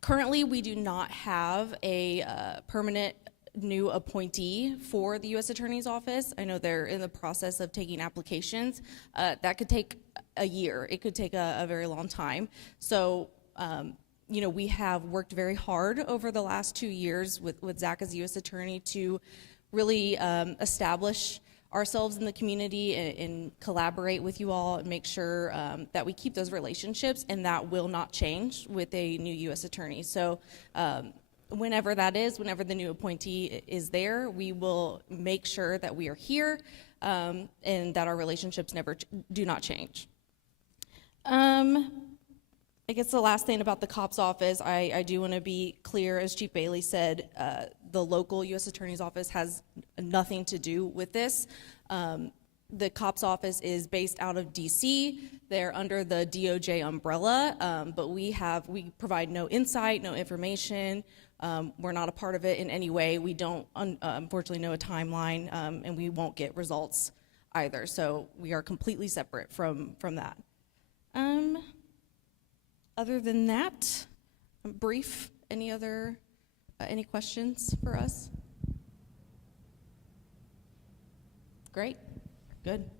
Currently, we do not have a permanent new appointee for the U.S. Attorney's Office. I know they're in the process of taking applications. That could take a year. It could take a very long time. So, you know, we have worked very hard over the last 2 years with Zach as U.S. Attorney to really establish ourselves in the community and collaborate with you all and make sure that we keep those relationships, and that will not change with a new U.S. attorney. So whenever that is, whenever the new appointee is there, we will make sure that we are here and that our relationships do not change. I guess the last thing about the COPS office, I do want to be clear, as Chief Bailey said, the local U.S. Attorney's Office has nothing to do with this. The COPS office is based out of D.C. They're under the DOJ umbrella, but we provide no insight, no information. We're not a part of it in any way. We don't, unfortunately, know a timeline, and we won't get results either. So we are completely separate from that. Other than that, brief. Any questions for us? Great. Good.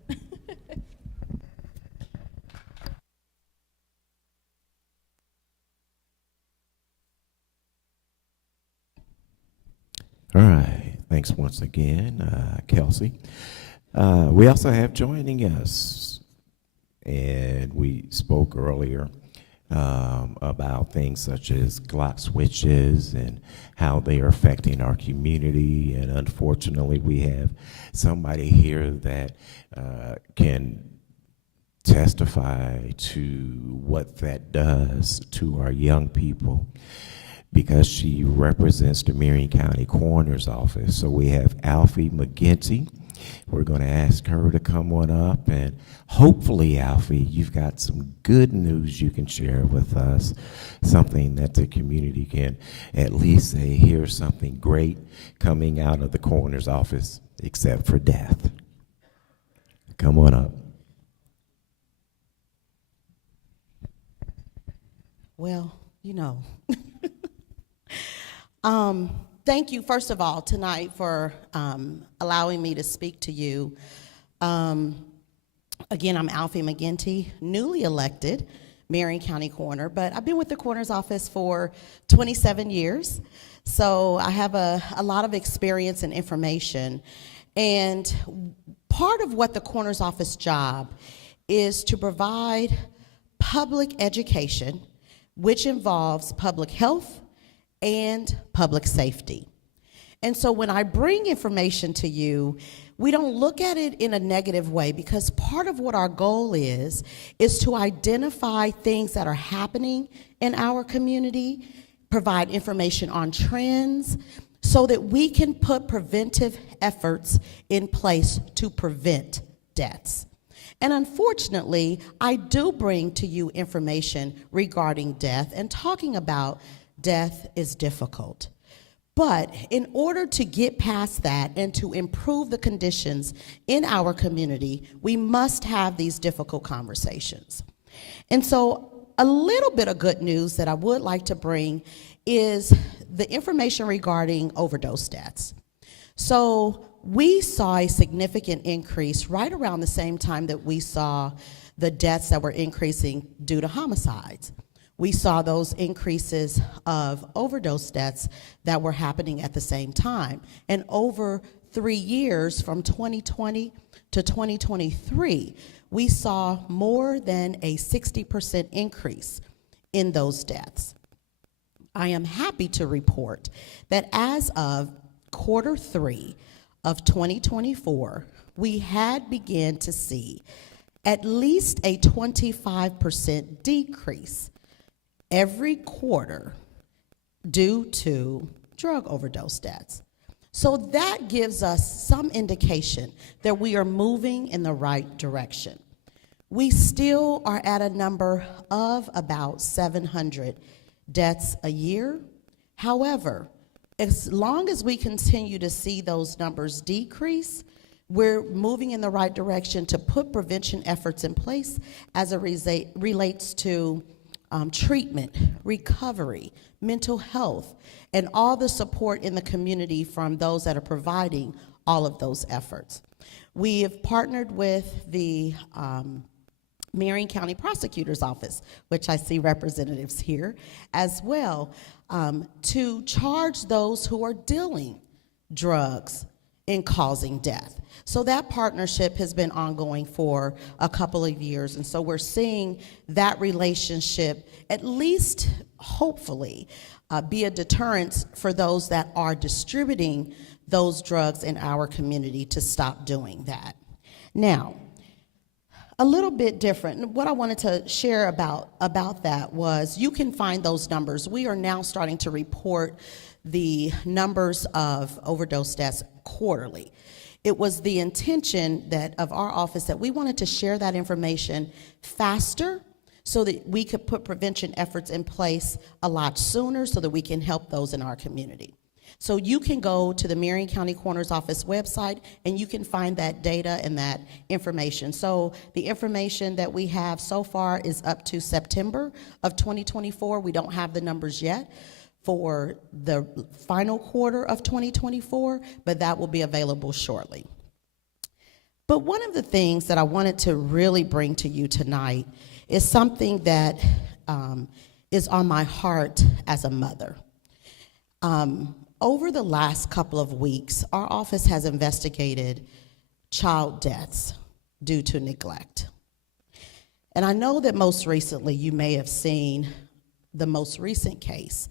All right. Thanks once again, Kelsey. We also have joining us, and we spoke earlier about things such as Glock switches and how they are affecting our community. And unfortunately, we have somebody here that can testify to what that does to our young people, because she represents the Marion County Coroner's Office. So we have Alfie McGinty. We're going to ask her to come on up, and hopefully, Alfie, you've got some good news you can share with us, something that the community can at least say, here's something great coming out of the coroner's office, except for death. Come on up. Well, you know. Thank you, first of all, tonight for allowing me to speak to you. Again, I'm Alfie McGinty, newly elected Marion County Coroner, but I've been with the Coroner's Office for 27 years, so I have a lot of experience and information. And part of what the Coroner's Office job is to provide public education, which involves public health and public safety. And so when I bring information to you, we don't look at it in a negative way, because part of what our goal is to identify things that are happening in our community, provide information on trends, so that we can put preventive efforts in place to prevent deaths. And unfortunately, I do bring to you information regarding death, and talking about death is difficult. But in order to get past that and to improve the conditions in our community, we must have these difficult conversations. And so a little bit of good news that I would like to bring is the information regarding overdose deaths. So we saw a significant increase right around the same time that we saw the deaths that were increasing due to homicides. We saw those increases of overdose deaths that were happening at the same time. And over 3 years, from 2020 to 2023, we saw more than a 60% increase in those deaths. I am happy to report that as of Q3 of 2024, we had begun to see at least a 25% decrease every quarter due to drug overdose deaths. So that gives us some indication that we are moving in the right direction. We still are at a number of about 700 deaths a year. However, as long as we continue to see those numbers decrease, we're moving in the right direction to put prevention efforts in place as it relates to treatment, recovery, mental health, and all the support in the community from those that are providing all of those efforts. We have partnered with the Marion County Prosecutor's Office, which I see representatives here as well, to charge those who are dealing drugs in causing death. So that partnership has been ongoing for a couple of years, and so we're seeing that relationship, at least hopefully, be a deterrence for those that are distributing those drugs in our community to stop doing that. Now, a little bit different. What I wanted to share about that was, you can find those numbers. We are now starting to report the numbers of overdose deaths quarterly. It was the intention of our office that we wanted to share that information faster so that we could put prevention efforts in place a lot sooner so that we can help those in our community. So you can go to the Marion County Coroner's Office website and you can find that data and that information. So the information that we have so far is up to September of 2024. We don't have the numbers yet for the final quarter of 2024, but that will be available shortly. But one of the things that I wanted to really bring to you tonight is something that is on my heart as a mother. Over the last couple of weeks, our office has investigated child deaths due to neglect. And I know that most recently you may have seen the most recent case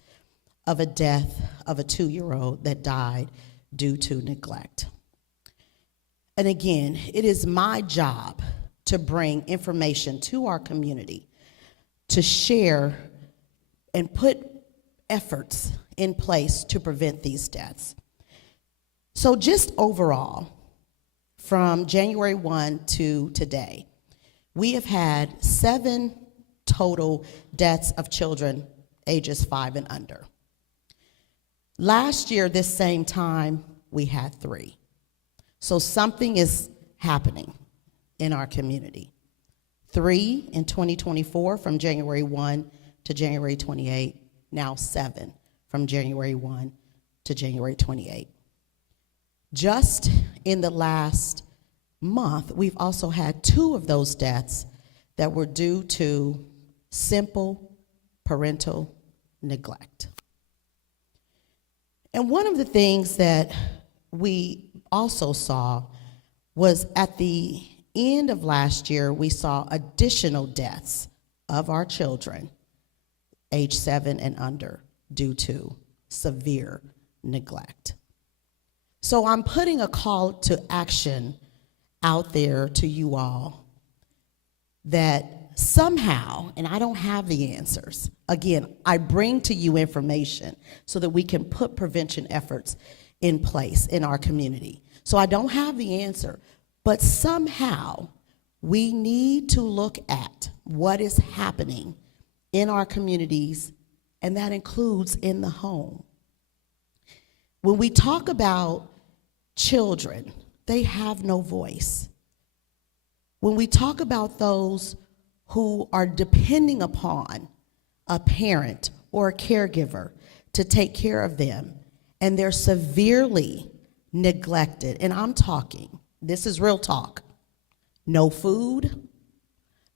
of a death of a 2-year-old that died due to neglect. And again, it is my job to bring information to our community, to share and put efforts in place to prevent these deaths. So just overall, from January 1 to today, we have had 7 total deaths of children ages 5 and under. Last year, this same time, we had 3. So something is happening in our community. 3 in 2024 from January 1 to January 28, now 7 from January 1 to January 28. Just in the last month, we've also had 2 of those deaths that were due to simple parental neglect. And one of the things that we also saw was at the end of last year, we saw additional deaths of our children, age 7 and under, due to severe neglect. So I'm putting a call to action out there to you all that somehow, and I don't have the answers, again, I bring to you information so that we can put prevention efforts in place in our community. So I don't have the answer, but somehow we need to look at what is happening in our communities, and that includes in the home. When we talk about children, they have no voice. When we talk about those who are depending upon a parent or a caregiver to take care of them, and they're severely neglected, and I'm talking, this is real talk, no food,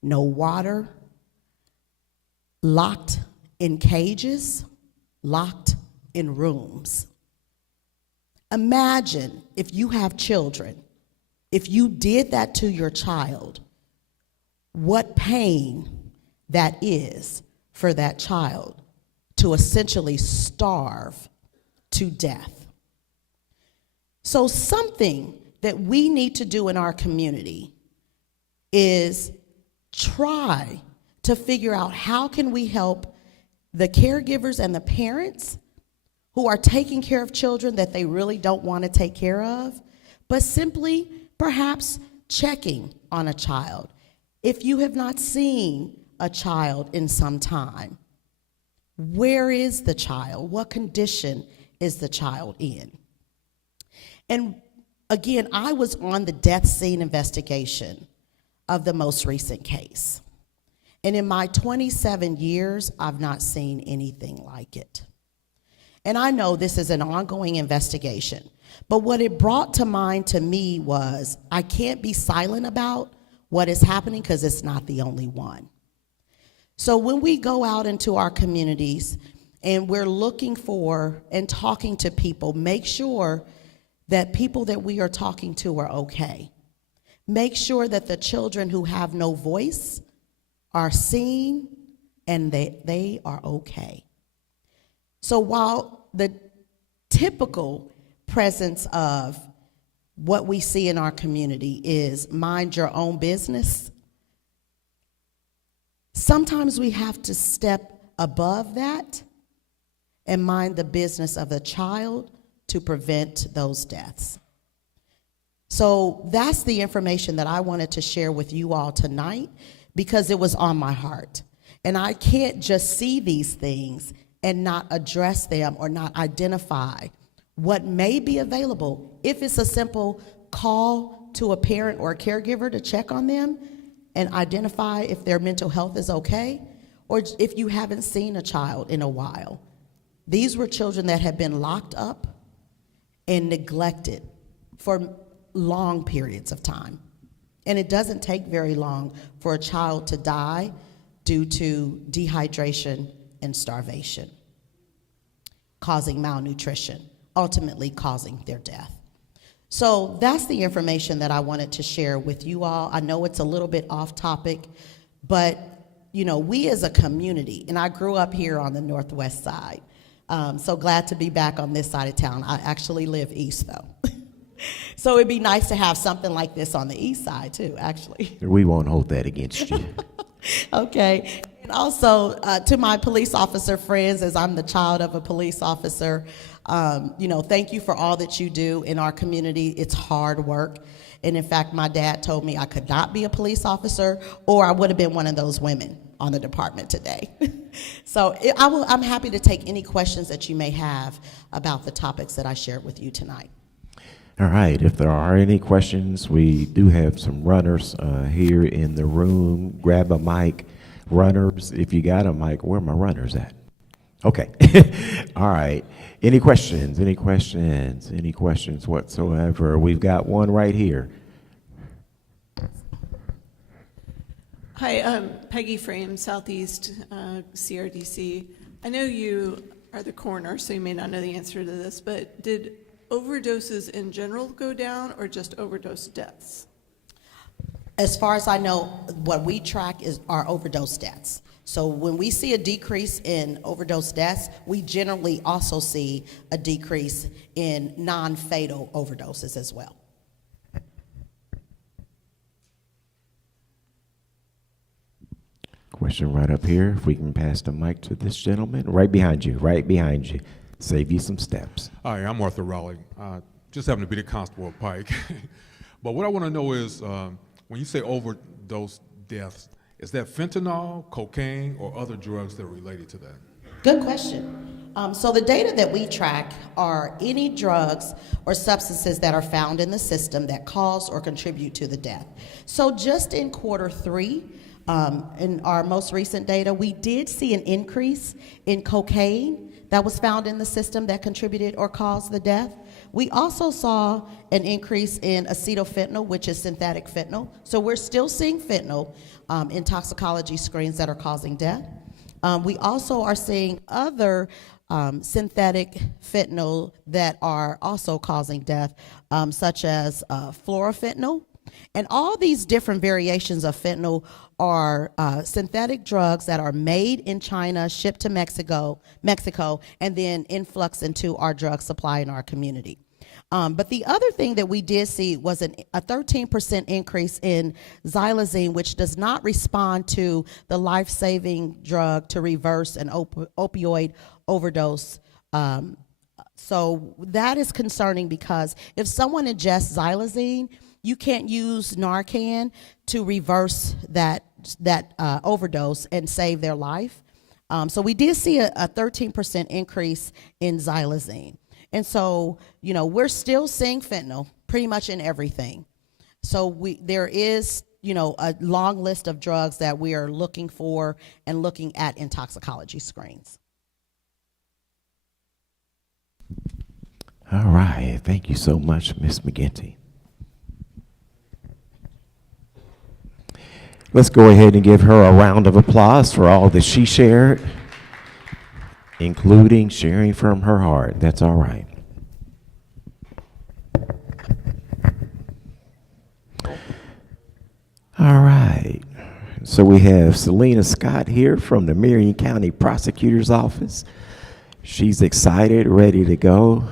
no water, locked in cages, locked in rooms. Imagine if you have children, if you did that to your child, what pain that is for that child to essentially starve to death. So something that we need to do in our community is try to figure out how can we help the caregivers and the parents who are taking care of children that they really don't want to take care of, but simply perhaps checking on a child. If you have not seen a child in some time, where is the child? What condition is the child in? And again, I was on the death scene investigation of the most recent case. And in my 27 years, I've not seen anything like it. And I know this is an ongoing investigation, but what it brought to mind to me was I can't be silent about what is happening because it's not the only one. So when we go out into our communities and we're looking for and talking to people, make sure that people that we are talking to are okay. Make sure that the children who have no voice are seen and they are okay. So while the typical presence of what we see in our community is mind your own business, sometimes we have to step above that and mind the business of the child to prevent those deaths. So that's the information that I wanted to share with you all tonight because it was on my heart. And I can't just see these things and not address them or not identify what may be available. If it's a simple call to a parent or a caregiver to check on them and identify if their mental health is okay, or if you haven't seen a child in a while. These were children that had been locked up and neglected for long periods of time. And it doesn't take very long for a child to die due to dehydration and starvation, causing malnutrition, ultimately causing their death. So that's the information that I wanted to share with you all. I know it's a little bit off topic, but you know, we as a community, and I grew up here on the Northwest side, so glad to be back on this side of town. I actually live east though. So it'd be nice to have something like this on the east side too, actually. We won't hold that against you. Okay. And also to my police officer friends, as I'm the child of a police officer, you know, thank you for all that you do in our community. It's hard work. And in fact, my dad told me I could not be a police officer or I would have been one of those women on the department today. So I'm happy to take any questions that you may have about the topics that I shared with you tonight. All right, if there are any questions, we do have some runners here in the room. Grab a mic Runners, if you got them, Mike, where are my runners at? Okay. All right. Any questions? Any questions? Any questions whatsoever? We've got one right here. Hi, Peggy Frame, Southeast CRDC. I know you are the coroner, so you may not know the answer to this, but did overdoses in general go down or just overdose deaths? As far as I know, what we track is our overdose deaths. So when we see a decrease in overdose deaths, we generally also see a decrease in non-fatal overdoses as well. Question right up here. If we can pass the mic to this gentleman. Right behind you. Right behind you. Save you some steps. Hi, I'm Arthur Raleigh. Just happen to be the constable of Pike. But what I want to know is, when you say overdose deaths, is that fentanyl, cocaine, or other drugs that are related to that? Good question. So the data that we track are any drugs or substances that are found in the system that cause or contribute to the death. So just in Q3, in our most recent data, we did see an increase in cocaine that was found in the system that contributed or caused the death. We also saw an increase in acetylfentanyl, which is synthetic fentanyl. So we're still seeing fentanyl in toxicology screens that are causing death. We also are seeing other synthetic fentanyl that are also causing death, such as fluorofentanyl. And all these different variations of fentanyl are synthetic drugs that are made in China, shipped to Mexico, and then influx into our drug supply in our community. But the other thing that we did see was a 13% increase in xylazine, which does not respond to the life-saving drug to reverse an opioid overdose. So that is concerning because if someone ingests xylazine, you can't use Narcan to reverse that overdose and save their life. So we did see a 13% increase in xylazine. And so, you know, we're still seeing fentanyl pretty much in everything. So there is, you know, a long list of drugs that we are looking for and looking at in toxicology screens. All right. Thank you so much, Ms. McGinty. Let's go ahead and give her a round of applause for all that she shared, including sharing from her heart. That's all right. All right. So we have Selena Scott here from the Marion County Prosecutor's Office. She's excited, ready to go.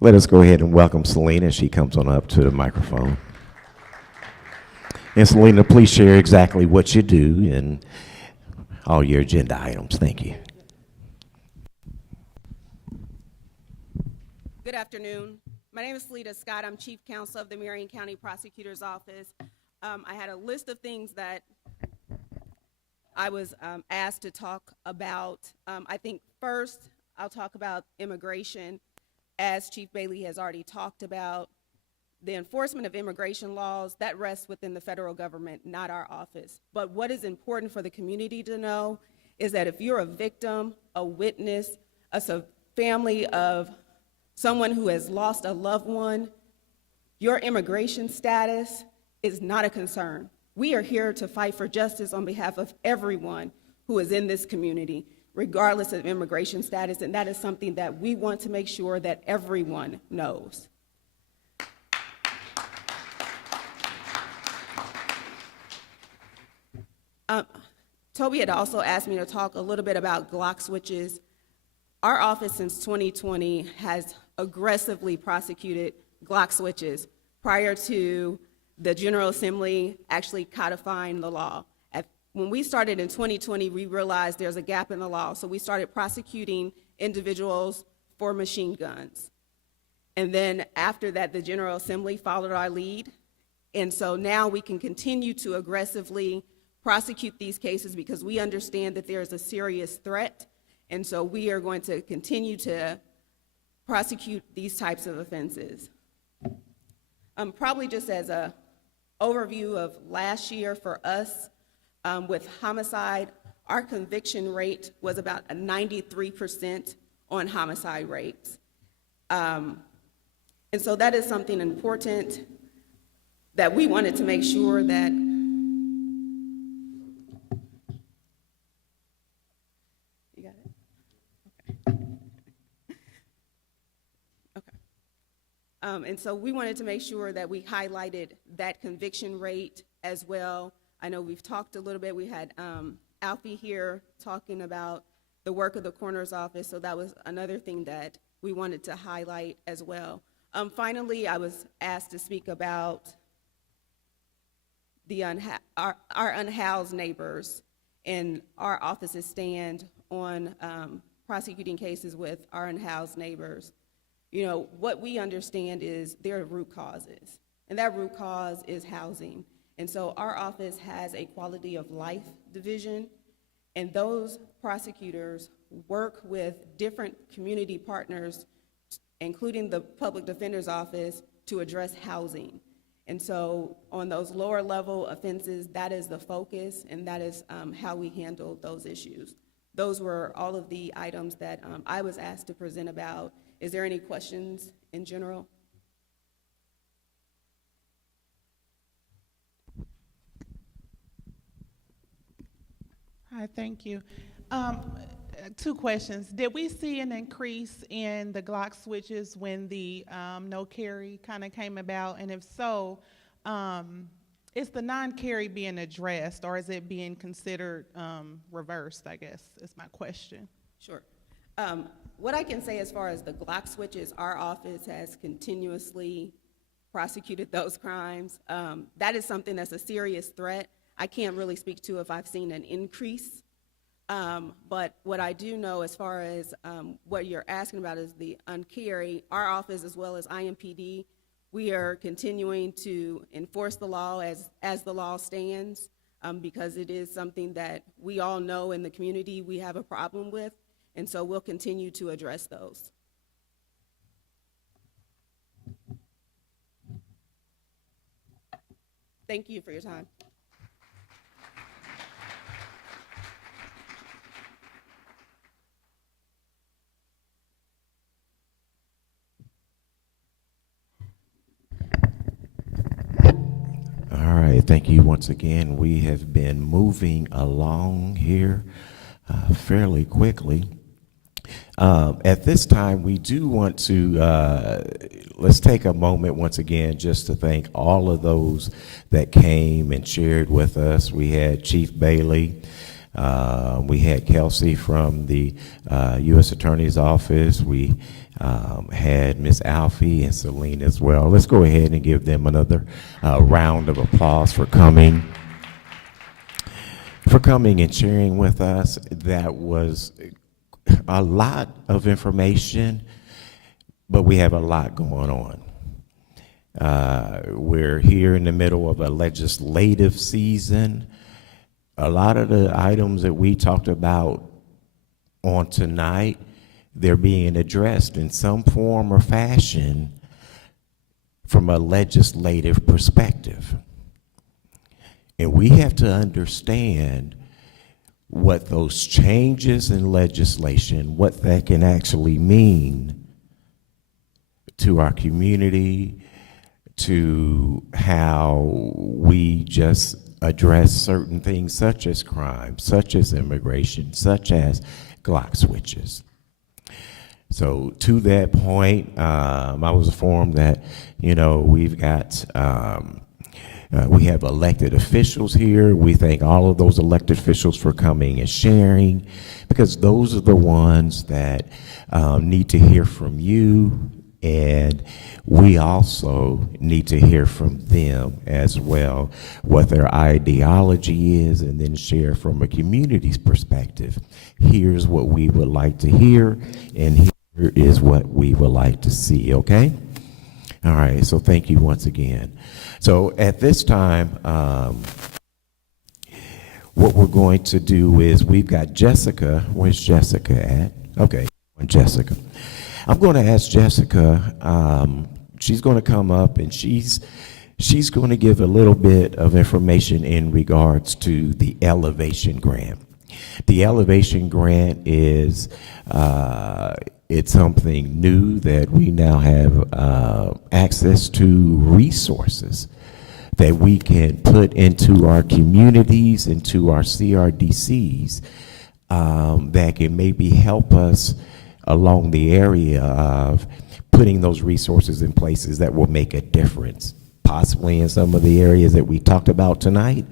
Let us go ahead and welcome Selena as she comes on up to the microphone. And Selena, please share exactly what you do and all your agenda items. Thank you. Good afternoon. My name is Selena Scott. I'm Chief Counsel of the Marion County Prosecutor's Office. I had a list of things that I was asked to talk about. I think first I'll talk about immigration. As Chief Bailey has already talked about, the enforcement of immigration laws, that rests within the federal government, not our office. But what is important for the community to know is that if you're a victim, a witness, a family of someone who has lost a loved one, your immigration status is not a concern. We are here to fight for justice on behalf of everyone who is in this community, regardless of immigration status, and that is something that we want to make sure that everyone knows. Toby had also asked me to talk a little bit about Glock switches. Our office since 2020 has aggressively prosecuted Glock switches prior to the General Assembly actually codifying the law. When we started in 2020, we realized there's a gap in the law, so we started prosecuting individuals for machine guns. And then after that, the General Assembly followed our lead, and so now we can continue to aggressively prosecute these cases because we understand that there is a serious threat, and so we are going to continue to prosecute these types of offenses. Probably just as an overview of last year for us, With homicide, our conviction rate was about a 93% on homicide rates. And so that is something important that we wanted to make sure that you got it? Okay. And so we wanted to make sure that we highlighted that conviction rate as well. I know we've talked a little bit. We had Alfie here talking about the work of the coroner's office, so that was another thing that we wanted to highlight as well. Finally, I was asked to speak about the our unhoused neighbors and our office's stand on prosecuting cases with our unhoused neighbors. You know, what we understand is there are root causes, and that root cause is housing. And so our office has a quality of life division, and those prosecutors work with different community partners, including the public defender's office, to address housing. And so on those lower level offenses, that is the focus, and that is how we handle those issues. Those were all of the items that I was asked to present about. Is there any questions in general? Hi, thank you. Two questions. Did we see an increase in the Glock switches when the no carry kind of came about? And if so, is the non-carry being addressed, or is it being considered reversed, I guess, is my question. Sure. What I can say as far as the Glock switches, our office has continuously prosecuted those crimes. That is something that's a serious threat. I can't really speak to if I've seen an increase, but what I do know as far as what you're asking about is the uncarry. Our office, as well as IMPD, we are continuing to enforce the law as the law stands, because it is something that we all know in the community we have a problem with, and so we'll continue to address those. Thank you for your time. All right, thank you once again. We have been moving along here fairly quickly. At this time, we do want to, let's take a moment once again just to thank all of those that came and shared with us. We had Chief Bailey, we had Kelsey from the U.S. Attorney's Office, we had Miss Alfie and Celine as well. Let's go ahead and give them another round of applause for coming and sharing with us. That was a lot of information, but we have a lot going on. We're here in the middle of a legislative season. A lot of the items that we talked about on tonight, they're being addressed in some form or fashion from a legislative perspective. And we have to understand what those changes in legislation, what that can actually mean to our community, to how we just address certain things such as crime, such as immigration, such as Glock switches. So to that point, I was informed that, you know, we've got, we have elected officials here. We thank all of those elected officials for coming and sharing, because those are the ones that need to hear from you, and we also need to hear from them as well, what their ideology is, and then share from a community's perspective. Here's what we would like to hear, and here is what we would like to see, okay? All right, so thank you once again. So at this time, what we're going to do is we've got Jessica. Where's Jessica at? Okay, Jessica. I'm going to ask Jessica, she's going to come up, and she's She's going to give a little bit of information in regards to the Elevation Grant. The Elevation Grant is it's something new that we now have access to resources that we can put into our communities, into our CRDCs, that can maybe help us along the area of putting those resources in places that will make a difference, possibly in some of the areas that we talked about tonight,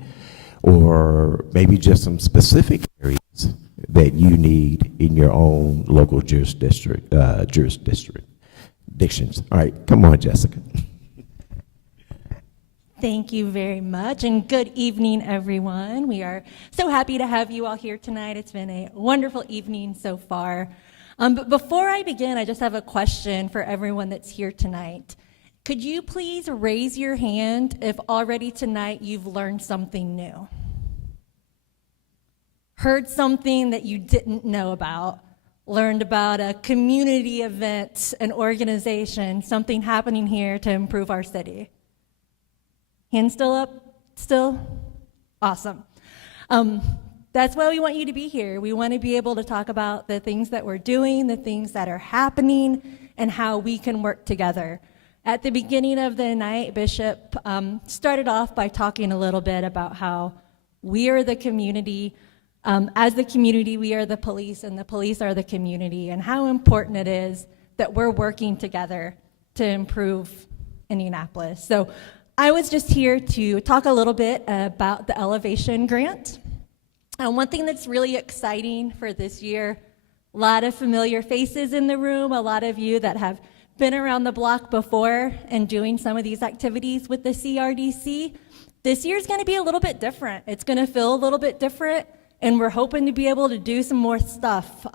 or maybe just some specific areas that you need in your own local jurisdictions. All right, come on, Jessica. Thank you very much, and good evening, everyone. We are so happy to have you all here tonight. It's been a wonderful evening so far. But before I begin, I just have a question for everyone that's here tonight. Could you please raise your hand if already tonight you've learned something new? Heard something that you didn't know about, learned about a community event, an organization, something happening here to improve our city? Hand still up? Still? Awesome. That's why we want you to be here. We want to be able to talk about the things that we're doing, the things that are happening, and how we can work together. At the beginning of the night, Bishop started off by talking a little bit about how we are the community. As the community, we are the police, and the police are the community, and how important it is that we're working together to improve Indianapolis. So I was just here to talk a little bit about the Elevation Grant. One thing that's really exciting for this year, a lot of familiar faces in the room, a lot of you that have been around the block before and doing some of these activities with the CRDC. This year's going to be a little bit different. It's going to feel a little bit different, and we're hoping to be able to do some more stuff.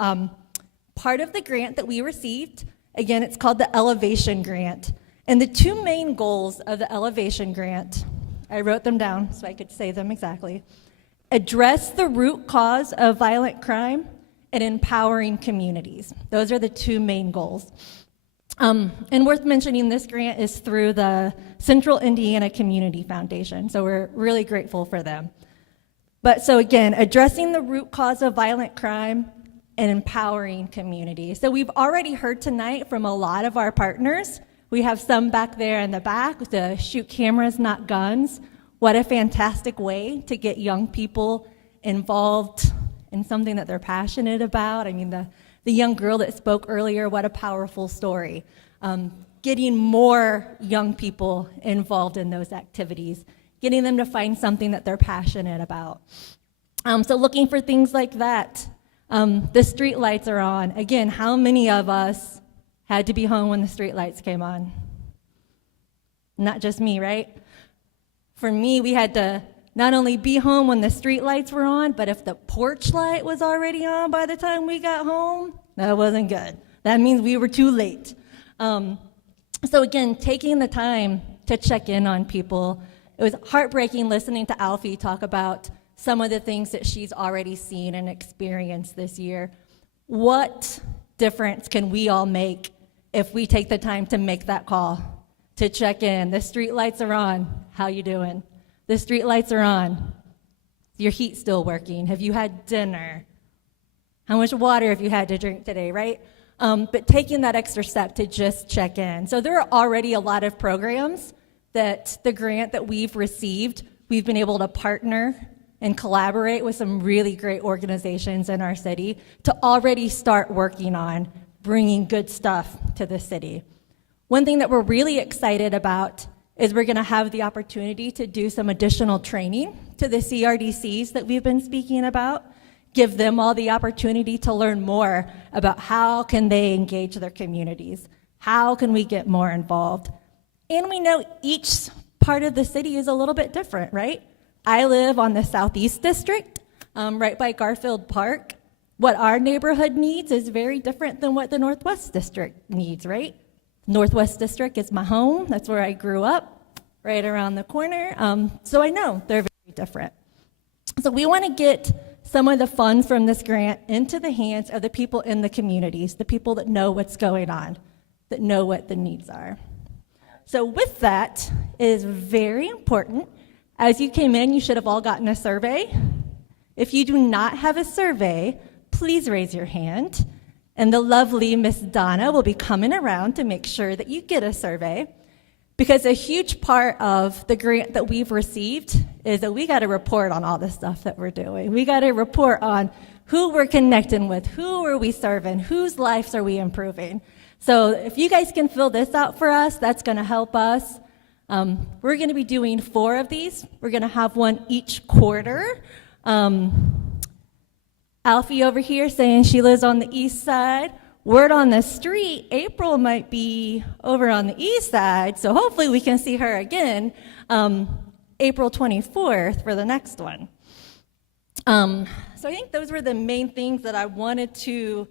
Part of the grant that we received, again, it's called the Elevation Grant. And the two main goals of the Elevation Grant, I wrote them down so I could say them exactly: address the root cause of violent crime and empowering communities. Those are the two main goals. And worth mentioning, this grant is through the Central Indiana Community Foundation, so we're really grateful for them. But so again, addressing the root cause of violent crime and empowering communities. So we've already heard tonight from a lot of our partners. We have some back there in the back with the Shoot Cameras, Not Guns. What a fantastic way to get young people involved in something that they're passionate about. I mean, the young girl that spoke earlier, what a powerful story. Getting more young people involved in those activities, getting them to find something that they're passionate about. So looking for things like that. The street lights are on. Again, how many of us had to be home when the street lights came on? Not just me, right? For me, we had to not only be home when the street lights were on, but if the porch light was already on by the time we got home, that wasn't good. That means we were too late. So again, taking the time to check in on people. It was heartbreaking listening to Alfie talk about some of the things that she's already seen and experienced this year. What difference can we all make if we take the time to make that call, to check in? The street lights are on. How you doing? The street lights are on. Your heat's still working. Have you had dinner? How much water have you had to drink today, right? But taking that extra step to just check in. So there are already a lot of programs that the grant that we've received, we've been able to partner and collaborate with some really great organizations in our city to already start working on bringing good stuff to the city. One thing that we're really excited about is we're going to have the opportunity to do some additional training to the CRDCs that we've been speaking about, give them all the opportunity to learn more about how can they engage their communities, how can we get more involved. And we know each part of the city is a little bit different, right? I live on the Southeast District, right by Garfield Park. What our neighborhood needs is very different than what the Northwest District needs, right? Northwest District is my home. That's where I grew up, right around the corner. So I know they're very different. So we want to get some of the funds from this grant into the hands of the people in the communities, the people that know what's going on, that know what the needs are. So with that, it is very important. As you came in, you should have all gotten a survey. If you do not have a survey, please raise your hand, and the lovely Miss Donna will be coming around to make sure that you get a survey, because a huge part of the grant that we've received is that we got to report on all the stuff that we're doing. We got to report on who we're connecting with, who are we serving, whose lives are we improving. So if you guys can fill this out for us, that's going to help us. We're going to be doing 4 of these. We're going to have one each quarter. Alfie over here saying she lives on the east side. Word on the street, April might be over on the east side, so hopefully we can see her again April 24th for the next one. So I think those were the main things that I wanted to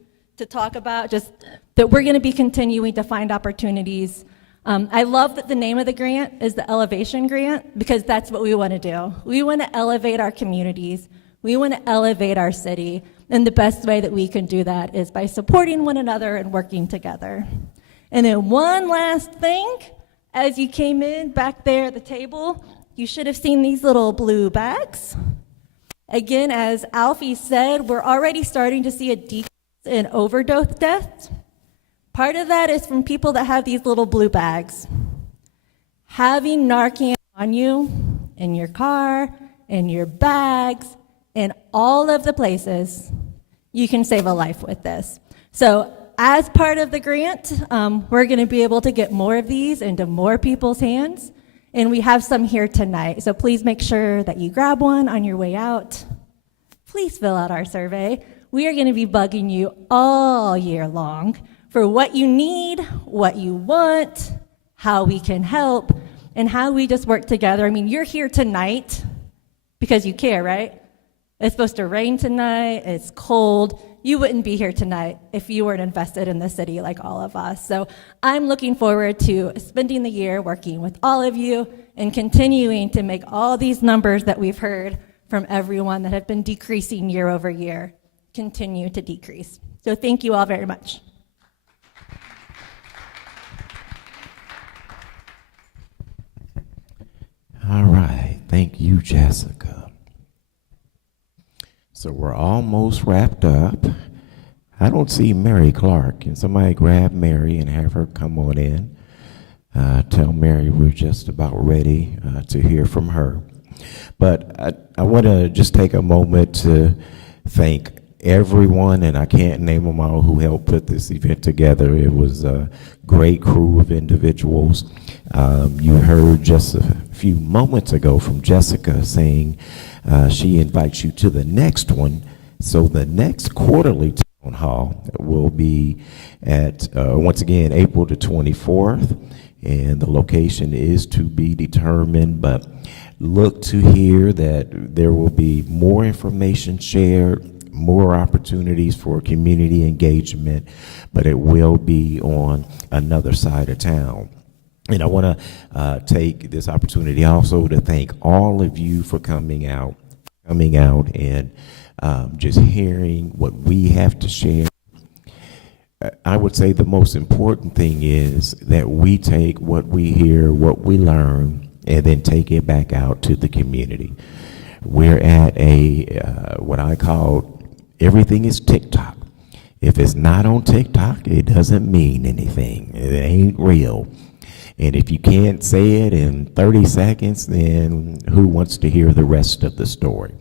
talk about, just that we're going to be continuing to find opportunities. I love that the name of the grant is the Elevation Grant, because that's what we want to do. We want to elevate our communities. We want to elevate our city, and the best way that we can do that is by supporting one another and working together. And then one last thing, as you came in back there at the table, you should have seen these little blue bags. Again, as Alfie said, we're already starting to see a decrease in overdose deaths. Part of that is from people that have these little blue bags. Having Narcan on you, in your car, in your bags, in all of the places, you can save a life with this. So as part of the grant, we're going to be able to get more of these into more people's hands, and we have some here tonight. So please make sure that you grab one on your way out. Please fill out our survey. We are going to be bugging you all year long for what you need, what you want, how we can help, and how we just work together. I mean, you're here tonight because you care, right? It's supposed to rain tonight, it's cold. You wouldn't be here tonight if you weren't invested in the city like all of us. So I'm looking forward to spending the year working with all of you and continuing to make all these numbers that we've heard from everyone that have been decreasing year over year continue to decrease. So thank you all very much. All right, thank you, Jessica. So we're almost wrapped up. I don't see Mary Clark. Can somebody grab Mary and have her come on in? Tell Mary we're just about ready to hear from her. But I want to just take a moment to thank everyone, and I can't name them all, who helped put this event together. It was a great crew of individuals. You heard just a few moments ago from Jessica saying she invites you to the next one. So the next quarterly town hall will be at, once again, April the 24th, and the location is to be determined, but look to hear that there will be more information shared, more opportunities for community engagement, but it will be on another side of town. And I want to take this opportunity also to thank all of you for coming out and just hearing what we have to share. I would say the most important thing is that we take what we hear, what we learn, and then take it back out to the community. We're at a, what I call, everything is TikTok. If it's not on TikTok, it doesn't mean anything. It ain't real. And if you can't say it in 30 seconds, then who wants to hear the rest of the story?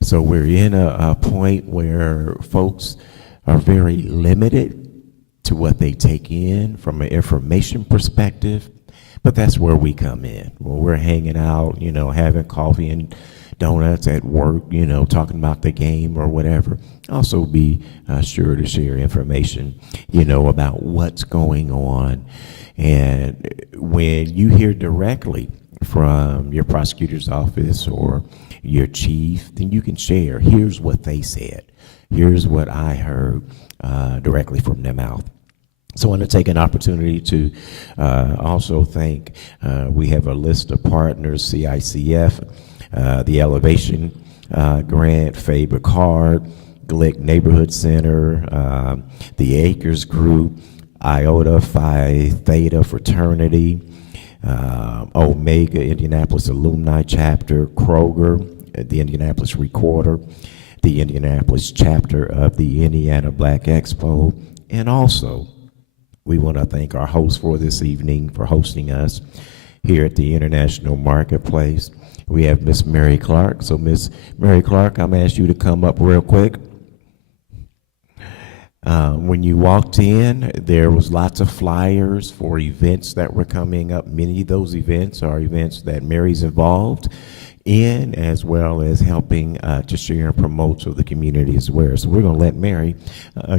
So we're in a point where folks are very limited to what they take in from an information perspective, but that's where we come in. When we're hanging out, having coffee and donuts at work, talking about the game or whatever. Also be sure to share information, about what's going on. And when you hear directly from your prosecutor's office or your chief, then you can share, here's what they said. Here's what I heard directly from their mouth. So I want to take an opportunity to also thank, we have a list of partners, CICF, the Elevation Grant, Faber Card, Glick Neighborhood Center, the Acres Group, Iota Phi Theta fraternity, Omega Indianapolis Alumni Chapter, Kroger, the Indianapolis Recorder, the Indianapolis chapter of the Indiana Black Expo, and also we want to thank our host for this evening for hosting us here at the International Marketplace. We have Miss Mary Clark. So Miss Mary Clark, I'm going to ask you to come up real quick. When you walked in, there was lots of flyers for events that were coming up. Many of those events are events that Mary's involved in, as well as helping to share and promote to the community as well. So we're going to let Mary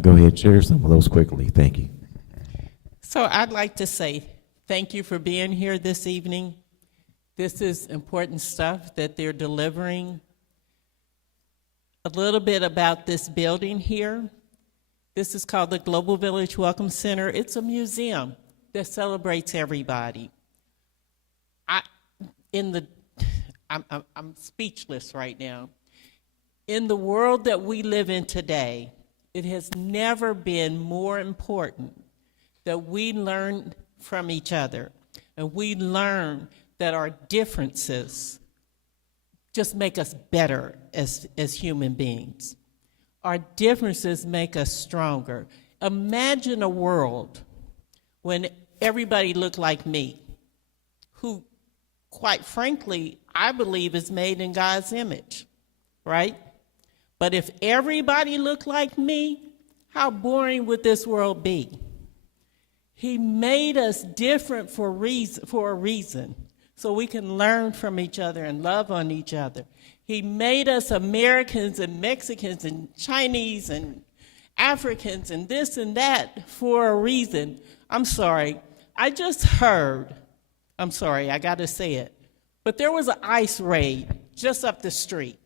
go ahead and share some of those quickly. Thank you. So I'd like to say thank you for being here this evening. This is important stuff that they're delivering. A little bit about this building here. This is called the Global Village Welcome Center. It's a museum that celebrates everybody. I'm speechless right now. In the world that we live in today, it has never been more important that we learn from each other, and we learn that our differences just make us better as human beings. Our differences make us stronger. Imagine a world when everybody looked like me, who, quite frankly, I believe is made in God's image, right? But if everybody looked like me, how boring would this world be? He made us different for a reason, so we can learn from each other and love on each other. He made us Americans and Mexicans and Chinese and Africans and this and that for a reason. I'm sorry, I just heard, I'm sorry, I gotta say it, but there was an ICE raid just up the street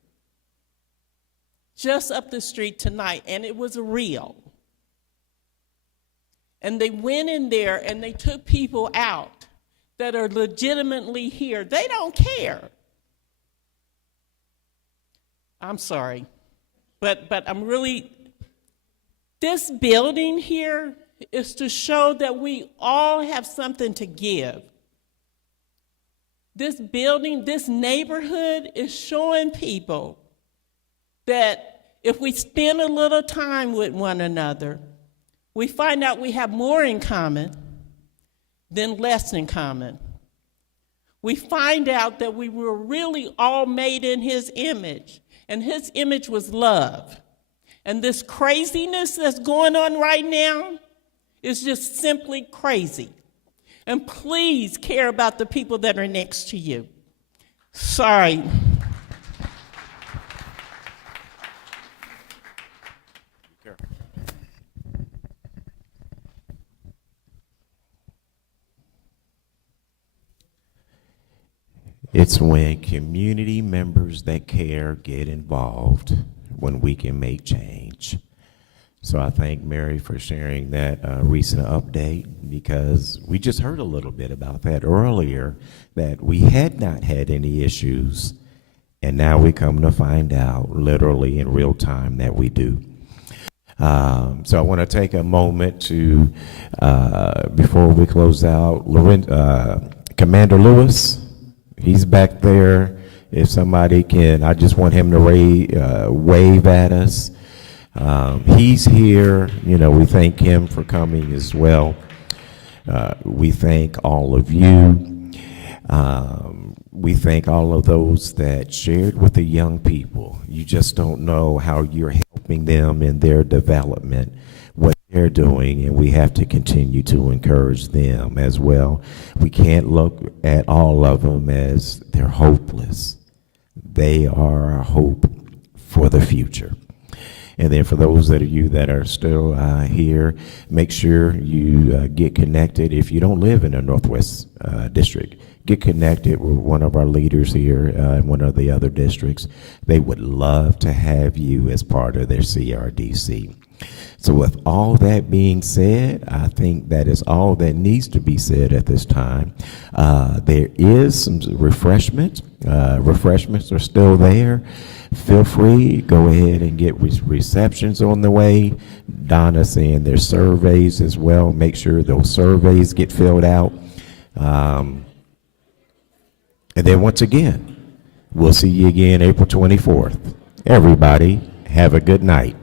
tonight, and it was real. And they went in there and they took people out that are legitimately here. They don't care. I'm sorry, but I'm really, this building here is to show that we all have something to give. This building, this neighborhood is showing people that if we spend a little time with one another, we find out we have more in common than less in common. We find out that we were really all made in His image, and His image was love. And this craziness that's going on right now is just simply crazy. And please care about the people that are next to you. Sorry. It's when community members that care get involved when we can make change. So I thank Mary for sharing that recent update, because we just heard a little bit about that earlier, that we had not had any issues, and now we come to find out literally in real time that we do. So I want to take a moment to, before we close out, Commander Lewis, he's back there. If somebody can, I just want him to wave at us. He's here. You know, we thank him for coming as well. We thank all of you. We thank all of those that shared with the young people. You just don't know how you're helping them in their development, what they're doing, and we have to continue to encourage them as well. We can't look at all of them as they're hopeless. They are our hope for the future. And then for those of you that are still here, make sure you get connected. If you don't live in the Northwest District, get connected with one of our leaders here in one of the other districts. They would love to have you as part of their CRDC. So with all that being said, I think that is all that needs to be said at this time. There is some refreshments. Refreshments are still there feel free, go ahead and get receptions on the way. Donna saying there's surveys as well. Make sure those surveys get filled out. And then once again, we'll see you again April 24th. Everybody, have a good night.